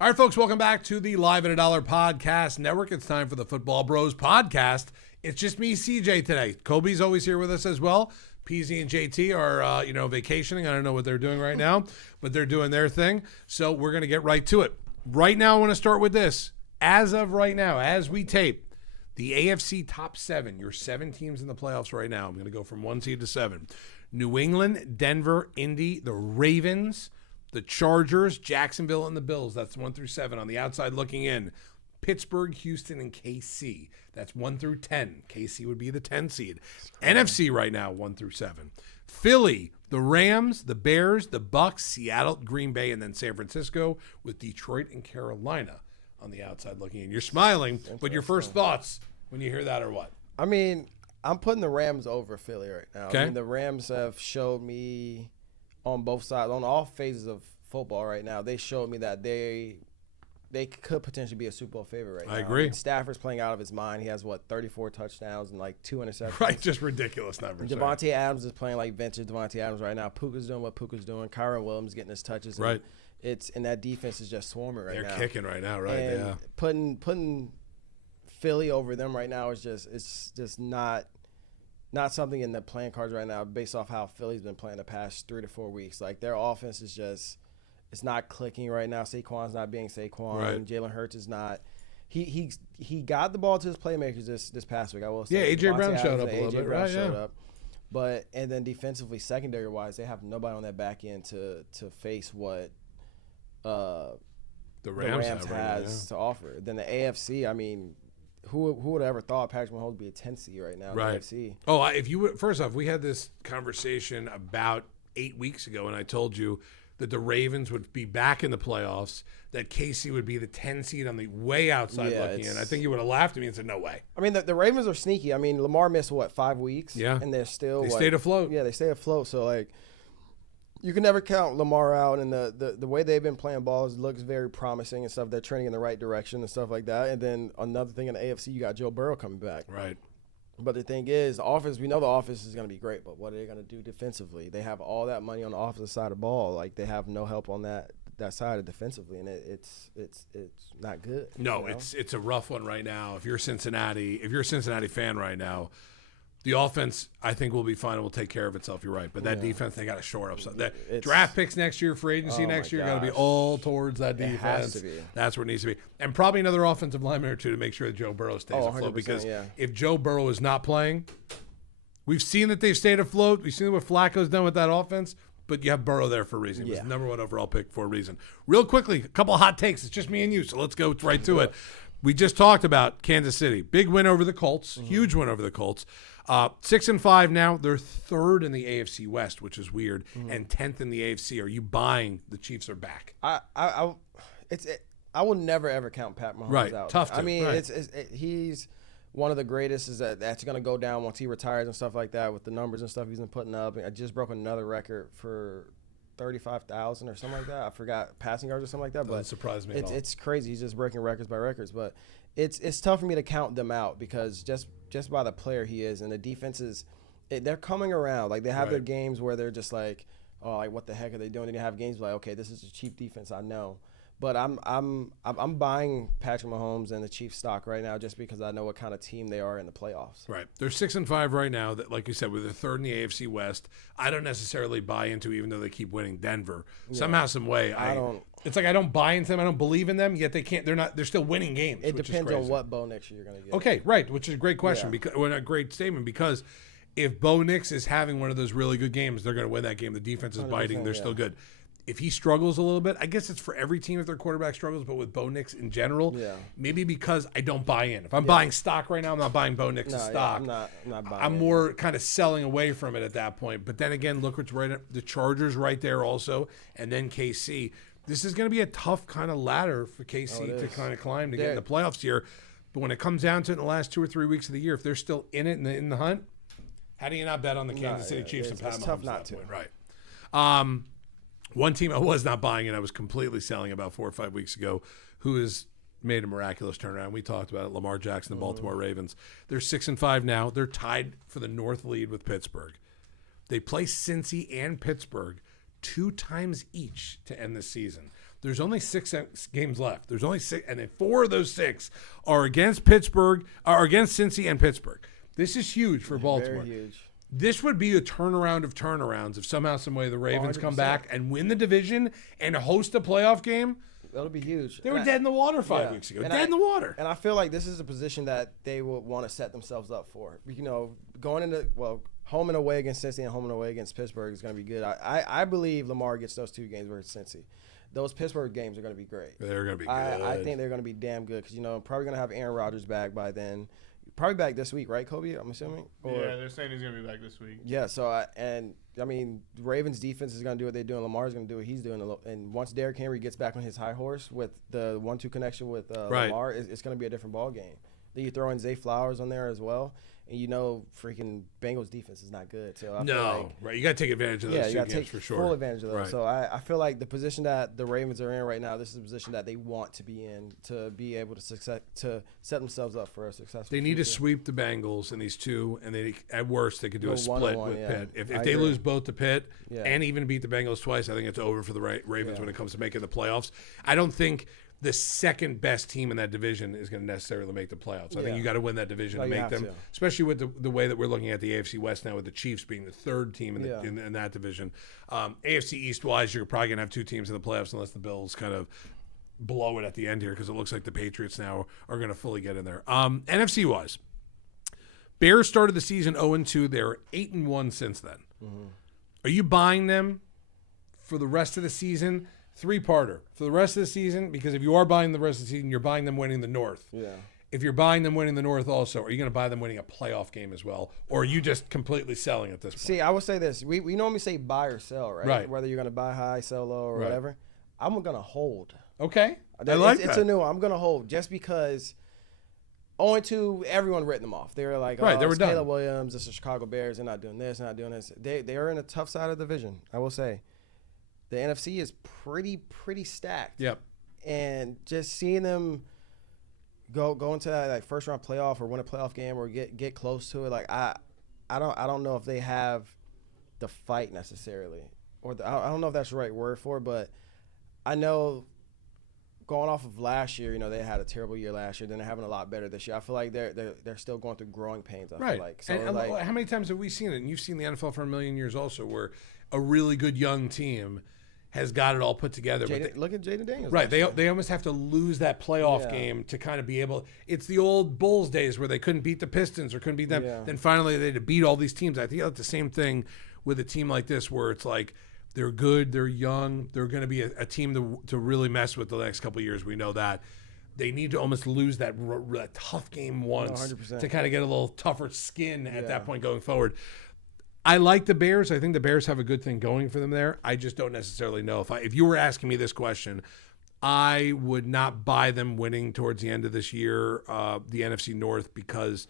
All right, folks, welcome back to the Live at a Dollar Podcast Network. It's time for the Football Bros Podcast. It's just me, CJ, today. Kobe's always here with us as well. PZ and JT are, vacationing. I don't know what they're doing right now, but they're doing their thing. So we're going to get right to it. Right now, I want to start with this. As of right now, as we tape, the AFC top 7, your 7 teams in the playoffs right now. I'm going to go from 1 seed to 7. New England, Denver, Indy, the Ravens, the Chargers, Jacksonville, and the Bills. That's 1 through 7 on the outside looking in. Pittsburgh, Houston, and KC. That's 1 through 10. KC would be the 10 seed. NFC right now, 1 through 7. Philly, the Rams, the Bears, the Bucks, Seattle, Green Bay, and then San Francisco with Detroit and Carolina on the outside looking in. You're smiling, but your first thoughts when you hear that are what? I mean, I'm putting the Rams over Philly right now. Okay. I mean, the Rams have showed me on both sides, on all phases of football right now, they showed me that they could potentially be a Super Bowl favorite right now. I agree. mean, Stafford's playing out of his mind. He has, 34 touchdowns and 2 interceptions. Right, just ridiculous numbers. Devontae Adams is playing like vintage Devontae Adams right now. Puka's doing what Puka's doing. Kyron Williams getting his touches. Right. And that defense is just swarming right now. They're kicking right now, right? And Yeah. putting Philly over them right now is just not something in the playing cards right now based off how Philly's been playing the past 3 to 4 weeks. Like, their offense is just – it's not clicking right now. Saquon's not being Saquon. Right. Jalen Hurts is not – he got the ball to his playmakers this past week, I will say. Yeah, A.J. Devontae Brown Adams showed up and a little bit, Brown right, showed yeah. up. And then defensively, secondary-wise, they have nobody on that back end to face what The Rams have right now, has to offer. Then the AFC, I mean – who would have ever thought Patrick Mahomes would be a 10 seed right now in Right. the AFC? Oh, if you would, first off, we had this conversation about 8 weeks ago, and I told you that the Ravens would be back in the playoffs, that KC would be the 10 seed on the way outside looking in. I think you would have laughed at me and said, no way. I mean, the Ravens are sneaky. I mean, Lamar missed, 5 weeks? Yeah. And they're still They stayed afloat. Yeah, they stayed afloat. So, you can never count Lamar out, and the way they've been playing ball looks very promising and stuff. They're trending in the right direction and stuff like that. And then another thing in the AFC, you got Joe Burrow coming back. Right. But the thing is, the offense, we know the offense is going to be great, but what are they going to do defensively? They have all that money on the offensive side of the ball. They have no help on that side of defensively, and it's not good. No, you know? it's a rough one right now. If you're a Cincinnati fan right now, the offense, I think, will be fine and will take care of itself. You're right. But that defense, they got to shore up something. Draft picks next year, free agency next year, got to be all towards that defense. It has to be. That's what it needs to be. And probably another offensive lineman or two to make sure that Joe Burrow stays afloat. Because if Joe Burrow is not playing, we've seen that they've stayed afloat. We've seen what Flacco's done with that offense. But you have Burrow there for a reason. He was the number 1 overall pick for a reason. Real quickly, a couple of hot takes. It's just me and you, so let's go right to it. We just talked about Kansas City. Big win over the Colts. Huge win over the Colts. 6-5 now. They're 3rd in the AFC West, which is weird, and 10th in the AFC. Are you buying the Chiefs are back? I will never ever count Pat Mahomes out. Tough to. I mean, he's one of the greatest. That's going to go down once he retires and stuff like that with the numbers and stuff he's been putting up. I just broke another record for 35,000 or something like that. I forgot passing yards or something like that. Doesn't surprise me at all. It's crazy. He's just breaking records by records. But it's tough for me to count them out because just by the player he is and the defenses, they're coming around. They have their games where they're just what the heck are they doing? Then you have games okay, this is a cheap defense, I know. But I'm buying Patrick Mahomes and the Chiefs stock right now just because I know what kind of team they are in the playoffs. Right. They're 6-5 right now. That, like you said, with the 3rd in the AFC West. I don't necessarily buy into, even though they keep winning Denver. Somehow, some way, I don't. It's I don't buy into them. I don't believe in them. Yet they can't. They're still winning games. It depends on what Bo Nix you're going to get. Okay, right. Which is a great question. Because a great statement because if Bo Nix is having one of those really good games, they're going to win that game. The defense is biting. They're still good. If he struggles a little bit, I guess it's for every team if their quarterback struggles, but with Bo Nix in general, maybe because I don't buy in. If I'm buying stock right now, I'm not buying Bo Nix's stock. I'm not buying I'm more kind of selling away from it at that point. But then again, look what's right – the Chargers right there also, and then KC. This is going to be a tough kind of ladder for KC to kind of climb to get in the playoffs here. But when it comes down to it in the last 2 or 3 weeks of the year, if they're still in it in the hunt, how do you not bet on the Kansas City Chiefs and Pat Mahomes? It's tough not to. Right. One team I was not buying and I was completely selling about 4 or 5 weeks ago, who has made a miraculous turnaround. We talked about it, Lamar Jackson, the Baltimore Ravens. They're 6-5 now. They're tied for the North lead with Pittsburgh. They play Cincy and Pittsburgh 2 times each to end the season. There's only 6 games left. There's only 6, and then 4 of those 6 are against Pittsburgh, are against Cincy and Pittsburgh. This is huge for Baltimore. Very huge. This would be a turnaround of turnarounds if somehow, some way the Ravens come 100%. back and win the division and host a playoff game. That'll be huge. They were dead in the water 5 weeks ago. Dead in the water. And I feel like this is a position that they will want to set themselves up for. You know, going into, home and away against Cincy and home and away against Pittsburgh is going to be good. I believe Lamar gets those 2 games versus Cincy. Those Pittsburgh games are going to be great. They're going to be good. I think they're going to be damn good because, you know, I'm probably going to have Aaron Rodgers back by then. Probably back this week, right, Kobe? I'm assuming. Yeah, they're saying he's gonna be back this week. Yeah. So I mean, Ravens defense is gonna do what they're doing. Lamar's gonna do what he's doing. And once Derrick Henry gets back on his high horse with the 1-2 connection with Lamar, it's gonna be a different ball game. Then you throw in Zay Flowers on there as well, and you know, freaking Bengals defense is not good. So I feel like, right. You got to take advantage of those you 2 got to games take for sure. full advantage of those. Right. So I feel like the position that the Ravens are in right now, this is a position that they want to be in to be able to set themselves up for a successful. They need to future. sweep the Bengals in these 2, and they at worst they could do Go a split 1-1, with yeah. Pitt. If I they agree. lose both to Pitt Yeah. and even beat the Bengals twice, I think it's over for the Ravens Yeah. when it comes to making the playoffs. I don't think the second best team in that division is going to necessarily make the playoffs. I think you got to win that division No, to you make have them, to. especially with the way that we're looking at the AFC West now, with the Chiefs being the 3rd team in, Yeah. in that division. AFC East wise, you're probably going to have 2 teams in the playoffs unless the Bills kind of blow it at the end here, because it looks like the Patriots now are going to fully get in there. NFC wise, Bears started the season 0-2. They're 8-1 since then. Mm-hmm. Are you buying them for the rest of the season? 3-parter for the rest of the season, because if you are buying the rest of the season, you're buying them winning the North. Yeah. If you're buying them winning the North also, are you going to buy them winning a playoff game as well? Or are you just completely selling at this point? See, I would say this. We normally say buy or sell, right? Right. Whether you're going to buy high, sell low, or Right. whatever. I'm going to hold. Okay. I like It's that. a new one. I'm going to hold just because 0-2, everyone written them off. They were like, Right, they were it's done. Caleb Williams, it's the Chicago Bears. They're not doing this, they're not doing this. They are in a tough side of the division, I will say. The NFC is pretty stacked. Yep. And just seeing them go into that like first round playoff or win a playoff game or get close to it, like I don't know if they have the fight necessarily, or I don't know if that's the right word for it, but I know going off of last year, you know, they had a terrible year last year. Then they're having a lot better this year. I feel like they're still going through growing pains. I Right. feel like. So and like, how many times have we seen it? And you've seen the NFL for a million years also, where a really good young team has got it all put together. look at Jaden Daniels. Right, last year. they almost have to lose that playoff Yeah. game to kind of be able. It's the old Bulls days where they couldn't beat the Pistons or couldn't beat them. Yeah. Then finally they had to beat all these teams. I think that's the same thing with a team like this, where it's like they're good, they're young, they're going to be a team to really mess with the next couple of years. We know that. They need to almost lose that tough game once 100%. to kind of get a little tougher skin at Yeah. that point going forward. I like the Bears. I think the Bears have a good thing going for them there. I just don't necessarily know if you were asking me this question, I would not buy them winning towards the end of this year, the NFC North, because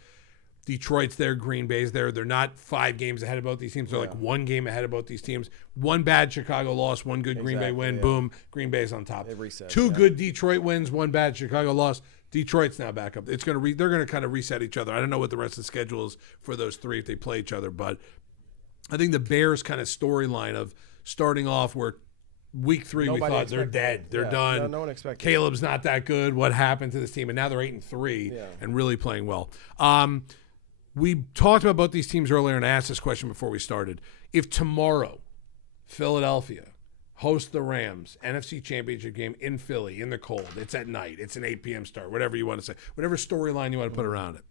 Detroit's there, Green Bay's there. They're not 5 games ahead of both these teams. They're like 1 game ahead of both these teams. 1 bad Chicago loss, 1 good Green Bay Exactly, win. yeah. Boom, Green Bay's on top. It resets, 2 yeah. good Detroit wins, 1 bad Chicago loss. Detroit's now back up. It's going to they're going to kind of reset each other. I don't know what the rest of the schedule is for those 3 if they play each other, but I think the Bears kind of storyline of starting off where week 3 Nobody we thought they're expected dead, it. they're Yeah, done. no one expected it. Caleb's not that good. What happened to this team? And now they're 8-3 Yeah. and really playing well. We talked about both these teams earlier, and I asked this question before we started. If tomorrow Philadelphia hosts the Rams NFC Championship game in Philly in the cold, it's at night, it's an 8 p.m. start, whatever you want to say, whatever storyline you want to put around it.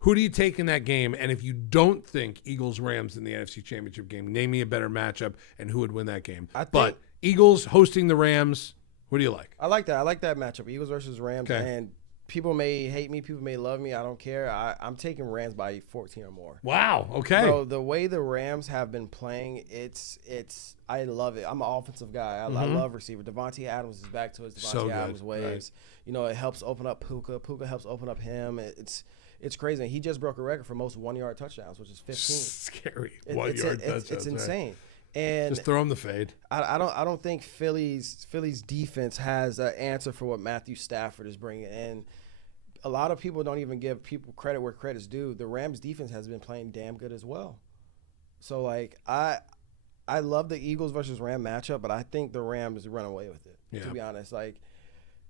Who do you take in that game? And if you don't think Eagles-Rams in the NFC Championship game, name me a better matchup and who would win that game. But Eagles hosting the Rams, what do you like? I like that. I like that matchup, Eagles versus Rams. Okay. And people may hate me, people may love me. I don't care. I'm taking Rams by 14 or more. Wow, okay. So the way the Rams have been playing, it's I love it. I'm an offensive guy. I love receiver. Devontae Adams is back to his Devontae So good, Adams ways. right. You know, it helps open up Puka. Puka helps open up him. It's crazy. He just broke a record for most 1-yard touchdowns, which is 15. Scary. It- 1 it's, yard it's, touchdowns, it's right? insane. And Just throw him the fade. I don't think Philly's defense has an answer for what Matthew Stafford is bringing. And a lot of people don't even give people credit where credit's due. The Rams defense has been playing damn good as well. So like I love the Eagles versus Ram matchup, but I think the Rams run away with it. Yeah. To be honest, like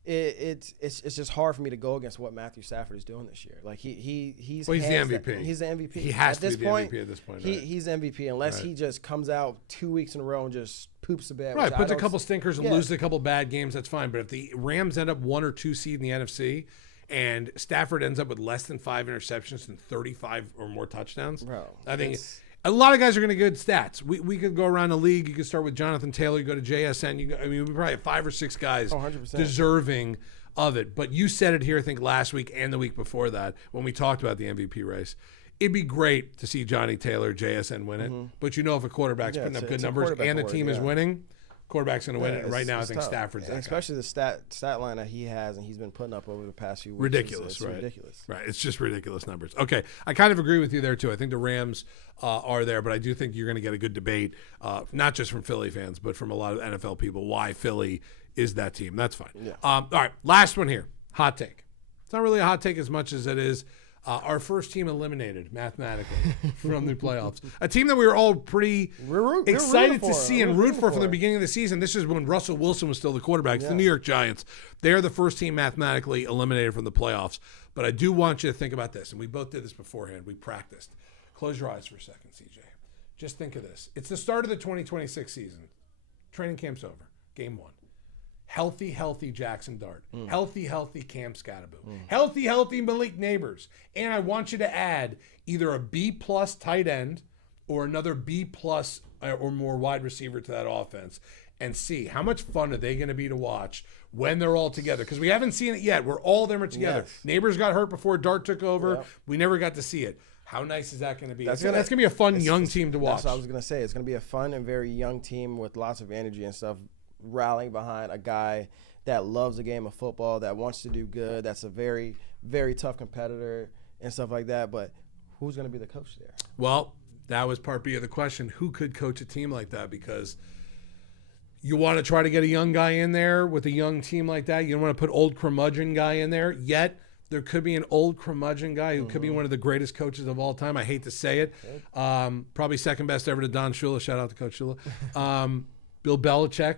it's just hard for me to go against what Matthew Stafford is doing this year. Like he's the MVP. He's the MVP. He has at to this be the point, MVP at this point. He's MVP unless he just comes out 2 weeks in a row and just poops the bed. Right, puts a couple stinkers and Yeah. loses a couple bad games. That's fine. But if the Rams end up 1 or 2 seed in the NFC, and Stafford ends up with less than 5 interceptions and 35 or more touchdowns, Bro, I think a lot of guys are going to get good stats. We could go around the league. You could start with Jonathan Taylor. You go to JSN. We probably have 5 or 6 guys 100%. deserving of it. But you said it here, I think, last week and the week before that when we talked about the MVP race. It'd be great to see Johnny Taylor, JSN win it. But if a quarterback's putting up good numbers and the team is winning, quarterback's going to win it. And right now, I think tough. Stafford's and that especially the stat line that he has and he's been putting up over the past few weeks. ridiculous, it's right? Ridiculous. Right. It's just ridiculous numbers. Okay. I kind of agree with you there, too. I think the Rams are there, but I do think you're going to get a good debate, not just from Philly fans, but from a lot of NFL people, why Philly is that team. That's fine. Yeah. All right. Last one here. Hot take. It's not really a hot take as much as it is our first team eliminated mathematically from the playoffs. A team that we were all pretty excited to see and root for from the beginning of the season. This is when Russell Wilson was still the quarterback. It's the New York Giants. They're the first team mathematically eliminated from the playoffs. But I do want you to think about this, and we both did this beforehand. We practiced. Close your eyes for a second, CJ. Just think of this. It's the start of the 2026 season. Training camp's over. Game 1. Healthy Jackson Dart. Healthy Cam Scatterbo. Healthy Malik Neighbors. And I want you to add either a B-plus tight end or another B-plus or more wide receiver to that offense and see how much fun are they going to be to watch when they're all together. Because we haven't seen it yet. We're all of them are together. Yes. Neighbors got hurt before Dart took over. Yep. We never got to see it. How nice is that going to be? That's That's going to be a fun young team to watch. That's what I was going to say. It's going to be a fun and very young team with lots of energy and stuff, rallying behind a guy that loves the game of football, that wants to do good, that's a very, very tough competitor and stuff like that. But who's going to be the coach there? Well, that was part B of the question. Who could coach a team like that? Because you want to try to get a young guy in there with a young team like that. You don't want to put old curmudgeon guy in there. Yet there could be an old curmudgeon guy who could be one of the greatest coaches of all time. I hate to say it. Probably second best ever to Don Shula. Shout out to Coach Shula. Bill Belichick.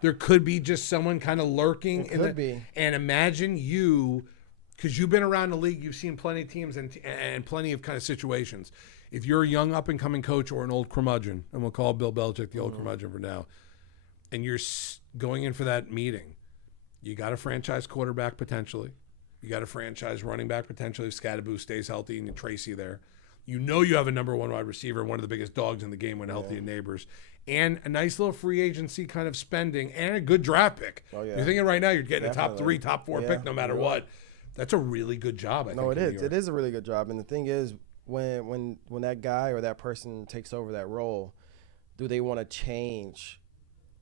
There could be just someone kind of lurking. And imagine you, because you've been around the league, you've seen plenty of teams and plenty of kind of situations. If you're a young up-and-coming coach or an old curmudgeon, and we'll call Bill Belichick the old curmudgeon for now, and you're going in for that meeting, you got a franchise quarterback potentially. You got a franchise running back potentially if Scatterbo stays healthy and Tracy there. You know you have a number 1 wide receiver, one of the biggest dogs in the game when healthy and Neighbors. And a nice little free agency kind of spending and a good draft pick. Oh, yeah. You're thinking right now you're getting Definitely. a top 3, top 4 pick no matter what. That's a really good job, I think. No, it is. It is a really good job. And the thing is, when that guy or that person takes over that role, do they want to change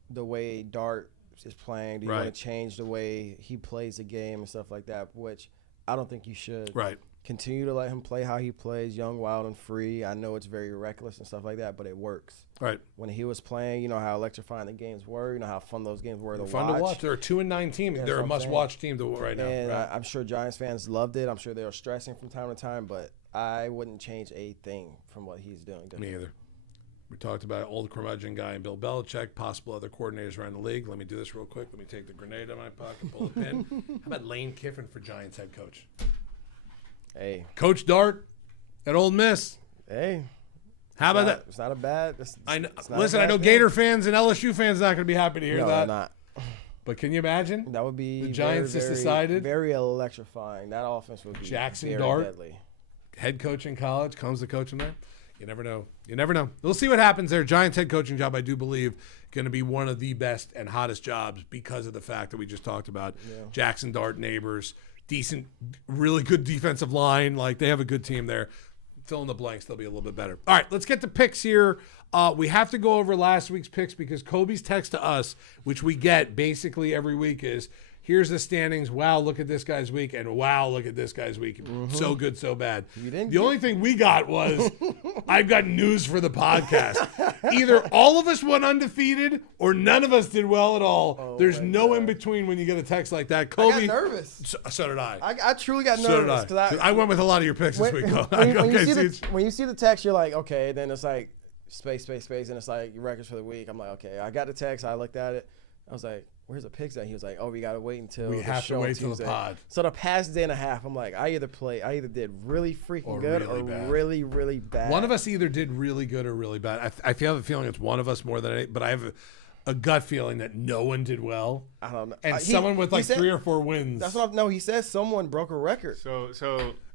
the way Dart is playing? Do you want to change the way he plays the game and stuff like that? Which I don't think you should. Right. Continue to let him play how he plays, young, wild, and free. I know it's very reckless and stuff like that, but it works. Right. When he was playing, you know how electrifying the games were. You know how fun those games were to Fun watch. to watch. They're a 2-9 team. Yeah, They're a that's what I'm must-watch team right now. And right. I'm sure Giants fans loved it. I'm sure they were stressing from time to time, but I wouldn't change a thing from what he's doing. Me either. We talked about old curmudgeon guy and Bill Belichick, possible other coordinators around the league. Let me do this real quick. Let me take the grenade out of my pocket, pull a pin. How about Lane Kiffin for Giants head coach? Hey. Coach Dart at Ole Miss. Hey. How about that? It's not a bad. I know. It's not Listen, a I bad know thing. Gator fans and LSU fans are not going to be happy to hear No, that. they're not. But can you imagine? That would be The Giants just decided? very electrifying. That offense would be Jackson very Dart. deadly. Head coach in college comes to coaching there. You never know. You never know. We'll see what happens there. Giants head coaching job, I do believe, going to be one of the best and hottest jobs because of the fact that we just talked about. Yeah. Jackson Dart, Neighbors, decent, really good defensive line. Like, they have a good team there. Fill in the blanks, they'll be a little bit better. All right, let's get to picks here. We have to go over last week's picks because Kobe's text to us, which we get basically every week, is here's the standings. Wow, look at this guy's week. And wow, look at this guy's week. So good, so bad. The only thing we got was, I've got news for the podcast. Either all of us went undefeated or none of us did well at all. There's no in between when you get a text like that. Kobe, I got nervous. So did I. I truly got So did nervous. I. I went with a lot of your picks this week. When you see the text, you're like, okay. Then it's like, space, and it's like your records for the week. I'm like, okay. I got the text. I looked at it. I was like, where's the picks at? He was like, oh, we got to wait until We the have to show on wait till the Tuesday. pod. So the past day and a half, I'm like, I either did really freaking Or good really or bad. really, really bad. One of us either did really good or really bad. I have a feeling it's one of us more than any, but I have a gut feeling that no one did well. I don't know. And someone with like said, 3 or 4 wins. That's what no, he says someone broke a record. So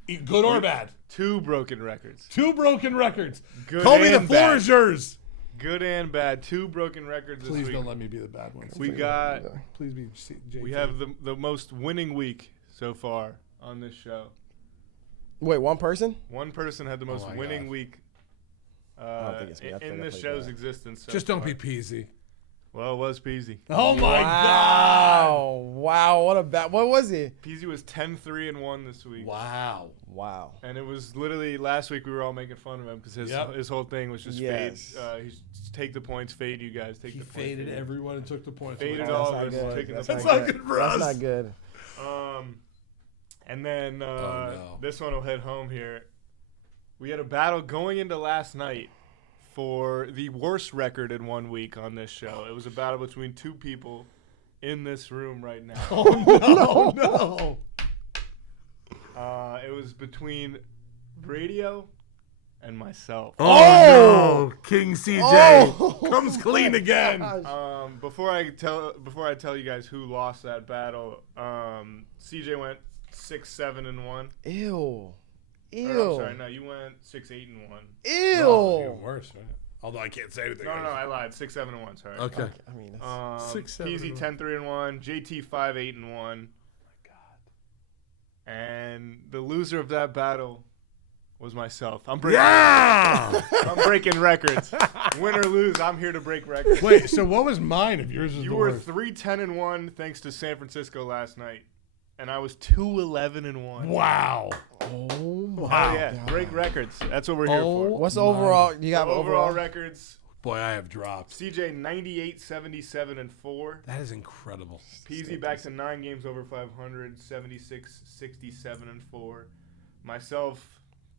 Good or bad? 2 broken records. 2 broken records. Good Colby, the and floor bad. is yours. Good and bad. 2 broken records this Please week. don't let me be the bad one. We got. Please be JT. We have the most winning week so far on this show. Wait, one person? One person had the most my winning God. week don't think it's me. I think in I this played show's bad. existence. So Just don't far. be peasy. Well, it was Peasy. Oh my God. Wow, what a bad. What was he? Peasy was 10-3-1 this week. Wow. Wow. And it was literally last week we were all making fun of him because Yep. his whole thing was just Yes. fade. He's take the points, fade you guys, take He the points. faded fade. everyone and took the points. Faded away. all That's of not us, good. taking the That's points. not good for us. That's not good. And then no. this one will hit home here. We had a battle going into last night for the worst record in 1 week on this show. It was a battle between 2 people in this room right now. Oh no. It was between Radio and myself. Oh, no. King CJ Oh. comes clean again. Before I tell you guys who lost that battle, CJ went 6-7-1. Ew. Or, I'm sorry, no, you went 6-8-1. Ew. No, even worse, right? Although I can't say anything. No, I lied. 6-7-1. Sorry. Okay. I mean, that's, 6-7. PZ 10-3-1. JT 5-8-1. And the loser of that battle was myself. I'm breaking. Yeah. I'm breaking records. Win or lose, I'm here to break records. Wait, so what was mine if yours was You the were worst? 3-10-1 thanks to San Francisco last night, and I was 2-11-1. Wow. oh my Wow. Oh yeah, God. break records. That's what we're here for. What's the overall? You got Overall records. Boy, I have dropped. CJ 98-77-4. That is incredible. PZ back to 9 games over 500, 76-67-4. Myself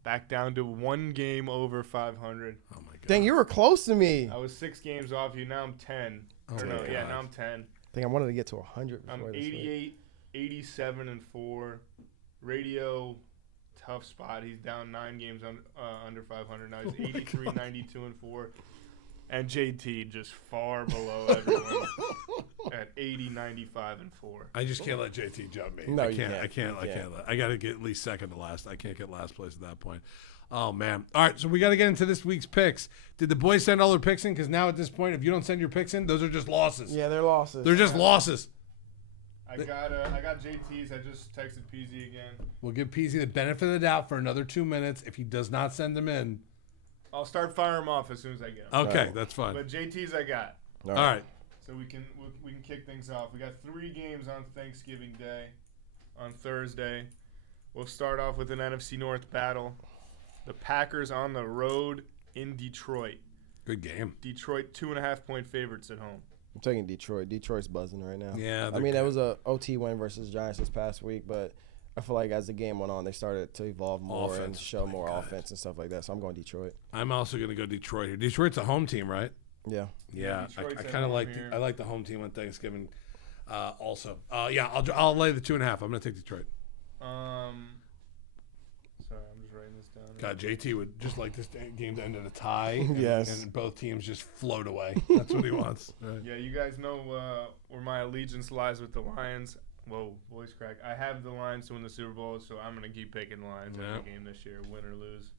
back down to 1 game over 500. Oh my God. Dang, you were close to me. I was 6 games off you. Now I'm 10. Oh Or no, my yeah, God. now I'm 10. I think I wanted to get to 100. I'm before this week. 87-4. Radio, tough spot. He's down 9 games under 500. Now he's 83-92-4. And JT just far below everyone at 80-95-4. I just can't let JT jump me. No, I you can't. can't. I can't. You I can't. can't. I got to get at least second to last. I can't get last place at that point. Oh man! All right, so we got to get into this week's picks. Did the boys send all their picks in? Because now at this point, if you don't send your picks in, those are just losses. Yeah, they're losses. They're just losses. I got JT's. I just texted PZ again. We'll give Peasy the benefit of the doubt for another 2 minutes. If he does not send them in, I'll start firing them off as soon as I get them. okay, Right. that's fine. But JT's I got. All right. So we can kick things off. We got 3 games on Thanksgiving Day, on Thursday. We'll start off with an NFC North battle. The Packers on the road in Detroit. Good game. Detroit 2.5-point favorites at home. I'm taking Detroit. Detroit's buzzing right now. Yeah, I mean, it was a OT win versus Giants this past week, but I feel like as the game went on, they started to evolve more and Offense, show my more God. offense and stuff like that. So I'm going Detroit. I'm also going to go Detroit here. Detroit's a home team, right? Yeah. Yeah, Detroit's I at kind of home like here. I like the home team on Thanksgiving. Also, yeah, I'll lay the 2.5. I'm going to take Detroit. Sorry, I'm just writing this down. God, JT would just like this game to end in a tie. And, Yes. and both teams just float away. That's what he wants. Right. Yeah, you guys know where my allegiance lies with the Lions. Whoa, voice crack. I have the Lions to win the Super Bowl, so I'm gonna keep picking the Lions every game this year, win or lose.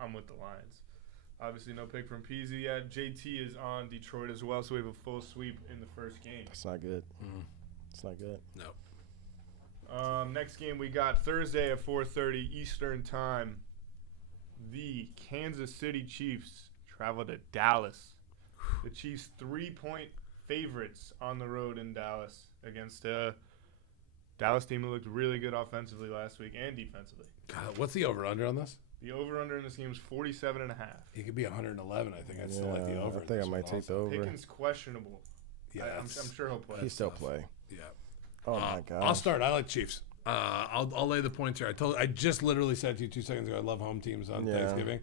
I'm with the Lions. Obviously, no pick from Peasy yet. JT is on Detroit as well, so we have a full sweep in the first game. That's not good. It's not good. No. Next game we got Thursday at 4:30 Eastern Time. The Kansas City Chiefs travel to Dallas. The Chiefs 3-point favorites on the road in Dallas against a Dallas team who looked really good offensively last week and defensively. God, what's the over/under on this? The over/under in this game is 47.5. He could be 111. I think I'd still like the over. I in think I this might one take the also. over. Pickens questionable. Yeah, I'm sure he'll play. He still tough. play. Yeah. Oh my God. I'll start. I like Chiefs. I'll lay the points here. I just literally said to you 2 seconds ago. I love home teams on Yeah. Thanksgiving.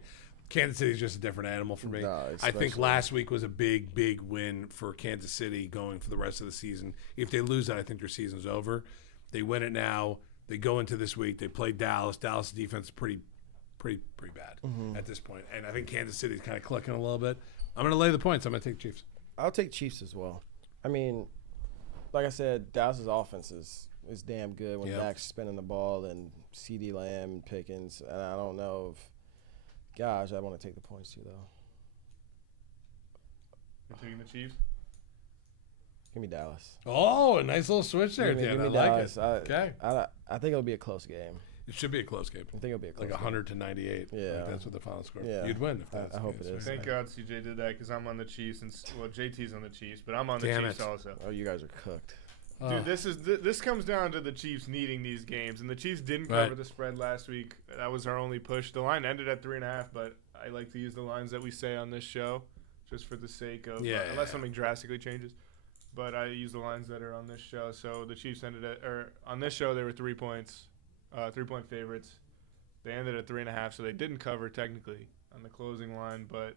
Kansas City's just a different animal for me. No, I think especially- last week was a big, big win for Kansas City going for the rest of the season. If they lose that, I think their season's over. They win it now. They go into this week. They play Dallas. Dallas' defense is pretty bad at this point. And I think Kansas City's kind of clicking a little bit. I'm going to lay the points. I'm going to take Chiefs. I'll take Chiefs as well. I mean, like I said, Dallas' offense is damn good when Yep. Dak's spinning the ball and CeeDee Lamb and Pickens. And I don't know if, gosh, I want to take the points too, though. You're taking the Chiefs? Give me Dallas. Oh, a nice little switch there at the end. I like Dallas. it. Okay. I think it'll be a close game. It should be a close game. I think it'll be a close Like game. 100 to 98. Yeah. Like that's what the final score. Yeah. You'd win if that's I the hope case, it is. right? Thank God CJ did that because I'm on the Chiefs. And JT's on the Chiefs, but I'm on the Damn Chiefs it. also. Oh, you guys are cooked. Dude, this comes down to the Chiefs needing these games, and the Chiefs didn't Right. cover the spread last week. That was our only push. The line ended at 3.5, but I like to use the lines that we say on this show, just for the sake of unless something drastically changes. But I use the lines that are on this show. So the Chiefs ended at, or on this show they were 3 points, 3-point favorites. They ended at 3.5, so they didn't cover technically on the closing line, but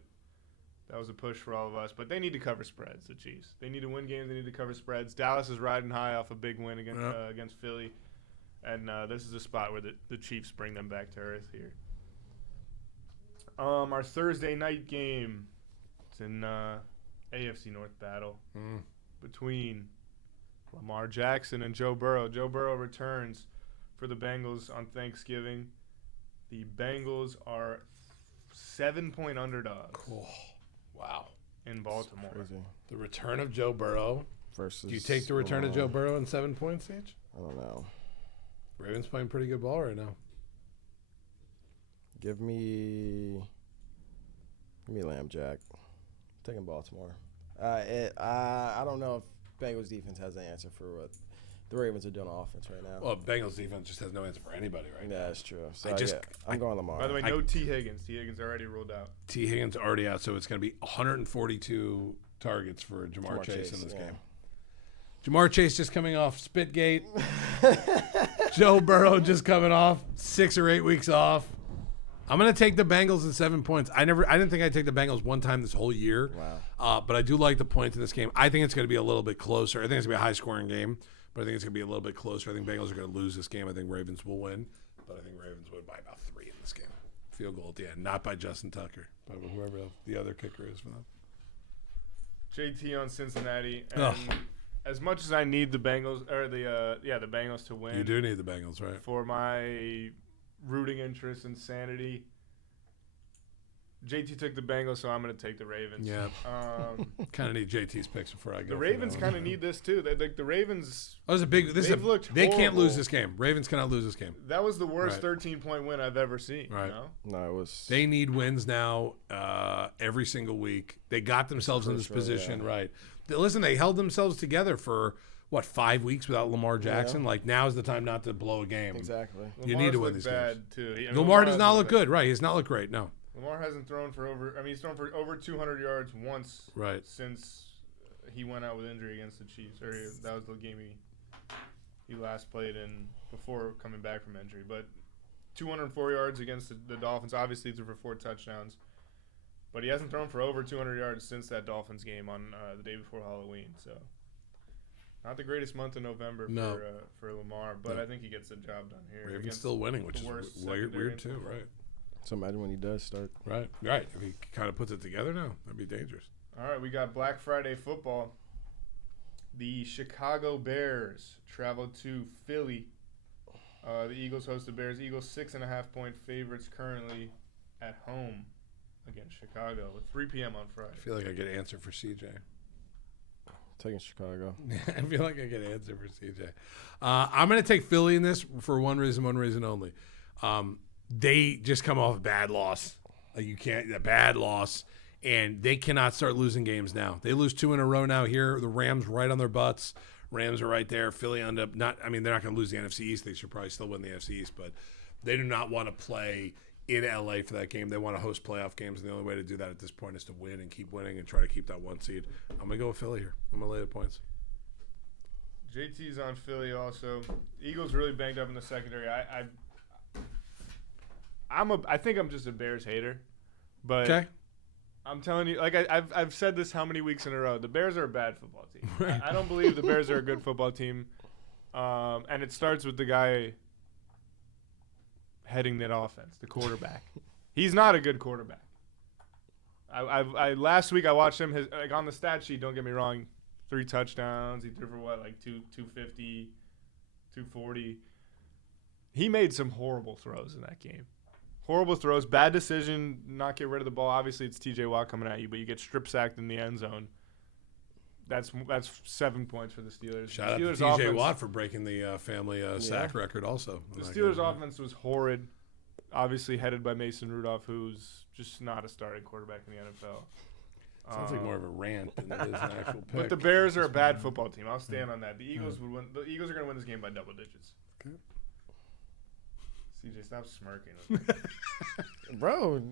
that was a push for all of us. But they need to cover spreads, the Chiefs. They need to win games. They need to cover spreads. Dallas is riding high off a big win against Philly. And this is a spot where the Chiefs bring them back to earth here. Our Thursday night game. It's in AFC North battle between Lamar Jackson and Joe Burrow. Joe Burrow returns for the Bengals on Thanksgiving. The Bengals are 7-point underdogs Cool. Wow. in Baltimore. Crazy. The return of Joe Burrow. Versus Do you take the return of Joe Lamar. Burrow in 7 points each? I don't know. Ravens playing pretty good ball right now. Give me Lamb Jack. Taking Baltimore. I don't know if Bengals defense has an answer for what the Ravens are doing on offense right now. Well, Bengals defense just has no answer for anybody right now. Yeah, that's true. So I I'm going Lamar. By the way, no T. Higgins. T. Higgins already ruled out. T. Higgins already out, so it's going to be 142 targets for Jamar Chase in this yeah. game. Jamar Chase just coming off Spitgate. Joe Burrow just coming off 6 or 8 weeks off. I'm going to take the Bengals in 7 points. I didn't think I'd take the Bengals one time this whole year. Wow. But I do like the points in this game. I think it's going to be a little bit closer. I think it's going to be a high-scoring game, but I think it's going to be a little bit closer. I think Bengals are going to lose this game. I think Ravens will win, but I think Ravens win by about 3 in this game. Field goal at the end, not by Justin Tucker, but whoever the other kicker is for them. JT on Cincinnati. And Ugh. as much as I need the Bengals or the Bengals to win You do need the Bengals, right? for my rooting interest and sanity, JT took the Bengals, so I'm going to take the Ravens. Yeah. Um, Kind of need JT's picks before I go. the for Ravens that kind one. of need this too. The Ravens. That was a big. They've looked They can't lose horrible. this game. Ravens cannot lose this game. That was the worst Right. 13-point win I've ever seen. Right. You know? No, it was. They need wins now every single week. They got themselves in this crucial, position, yeah. right? Listen, they held themselves together for, 5 weeks without Lamar Jackson? Yeah. Like, now is the time not to blow a game. Exactly. You need to win Lamar's these looked games. bad too. Lamar does not hasn't look looked good, right? He's not looked great, no. Lamar hasn't thrown for over. I mean, he's thrown for over 200 yards once Right. since he went out with injury against the Chiefs. That was the game he last played in before coming back from injury. But 204 yards against the Dolphins. Obviously, he threw for 4 touchdowns. But he hasn't thrown for over 200 yards since that Dolphins game on the day before Halloween. So, not the greatest month in November No. for Lamar. But No. I think he gets the job done here. Ravens against still winning, which the is worst weird secondary too, in football. right? So imagine when he does start. Right. If he kind of puts it together now, that'd be dangerous. All right, we got Black Friday football. The Chicago Bears travel to Philly. The Eagles host the Bears. Eagles 6.5-point favorites currently at home against Chicago with 3 p.m. on Friday. I feel like I get an answer for CJ. Taking Chicago. I feel like I get an answer for CJ. I'm going to take Philly in this for one reason only. They just come off a bad loss. A bad loss, and they cannot start losing games now. They lose 2 in a row now here. The Rams right on their butts. Rams are right there. Philly end up they're not going to lose the NFC East. They should probably still win the NFC East, but they do not want to play in LA for that game. They want to host playoff games, and the only way to do that at this point is to win and keep winning and try to keep that 1 seed. I'm going to go with Philly here. I'm going to lay the points. JT's on Philly also. Eagles really banged up in the secondary. I think I'm just a Bears hater, But Okay. I'm telling you, like I've said this how many weeks in a row. The Bears are a bad football team. Right. I don't believe the Bears are a good football team. And it starts with the guy heading that offense, the quarterback. He's not a good quarterback. I last week I watched him like on the stat sheet. Don't get me wrong, 3 touchdowns. He threw for what, like 250, 240. He made some horrible throws in that game. Horrible throws, bad decision, not get rid of the ball. Obviously, it's T.J. Watt coming at you, but you get strip sacked in the end zone. That's 7 points for the Steelers. Shout out the to Steelers T.J. Watt for breaking the family sack record also. The Steelers' offense was horrid. Obviously headed by Mason Rudolph, who's just not a starting quarterback in the NFL. Sounds like more of a rant than it is an actual pick. But the Bears are a bad football team. I'll stand on that. The Eagles would win. The Eagles are going to win this game by double digits. Okay. CJ, stop smirking. Bro,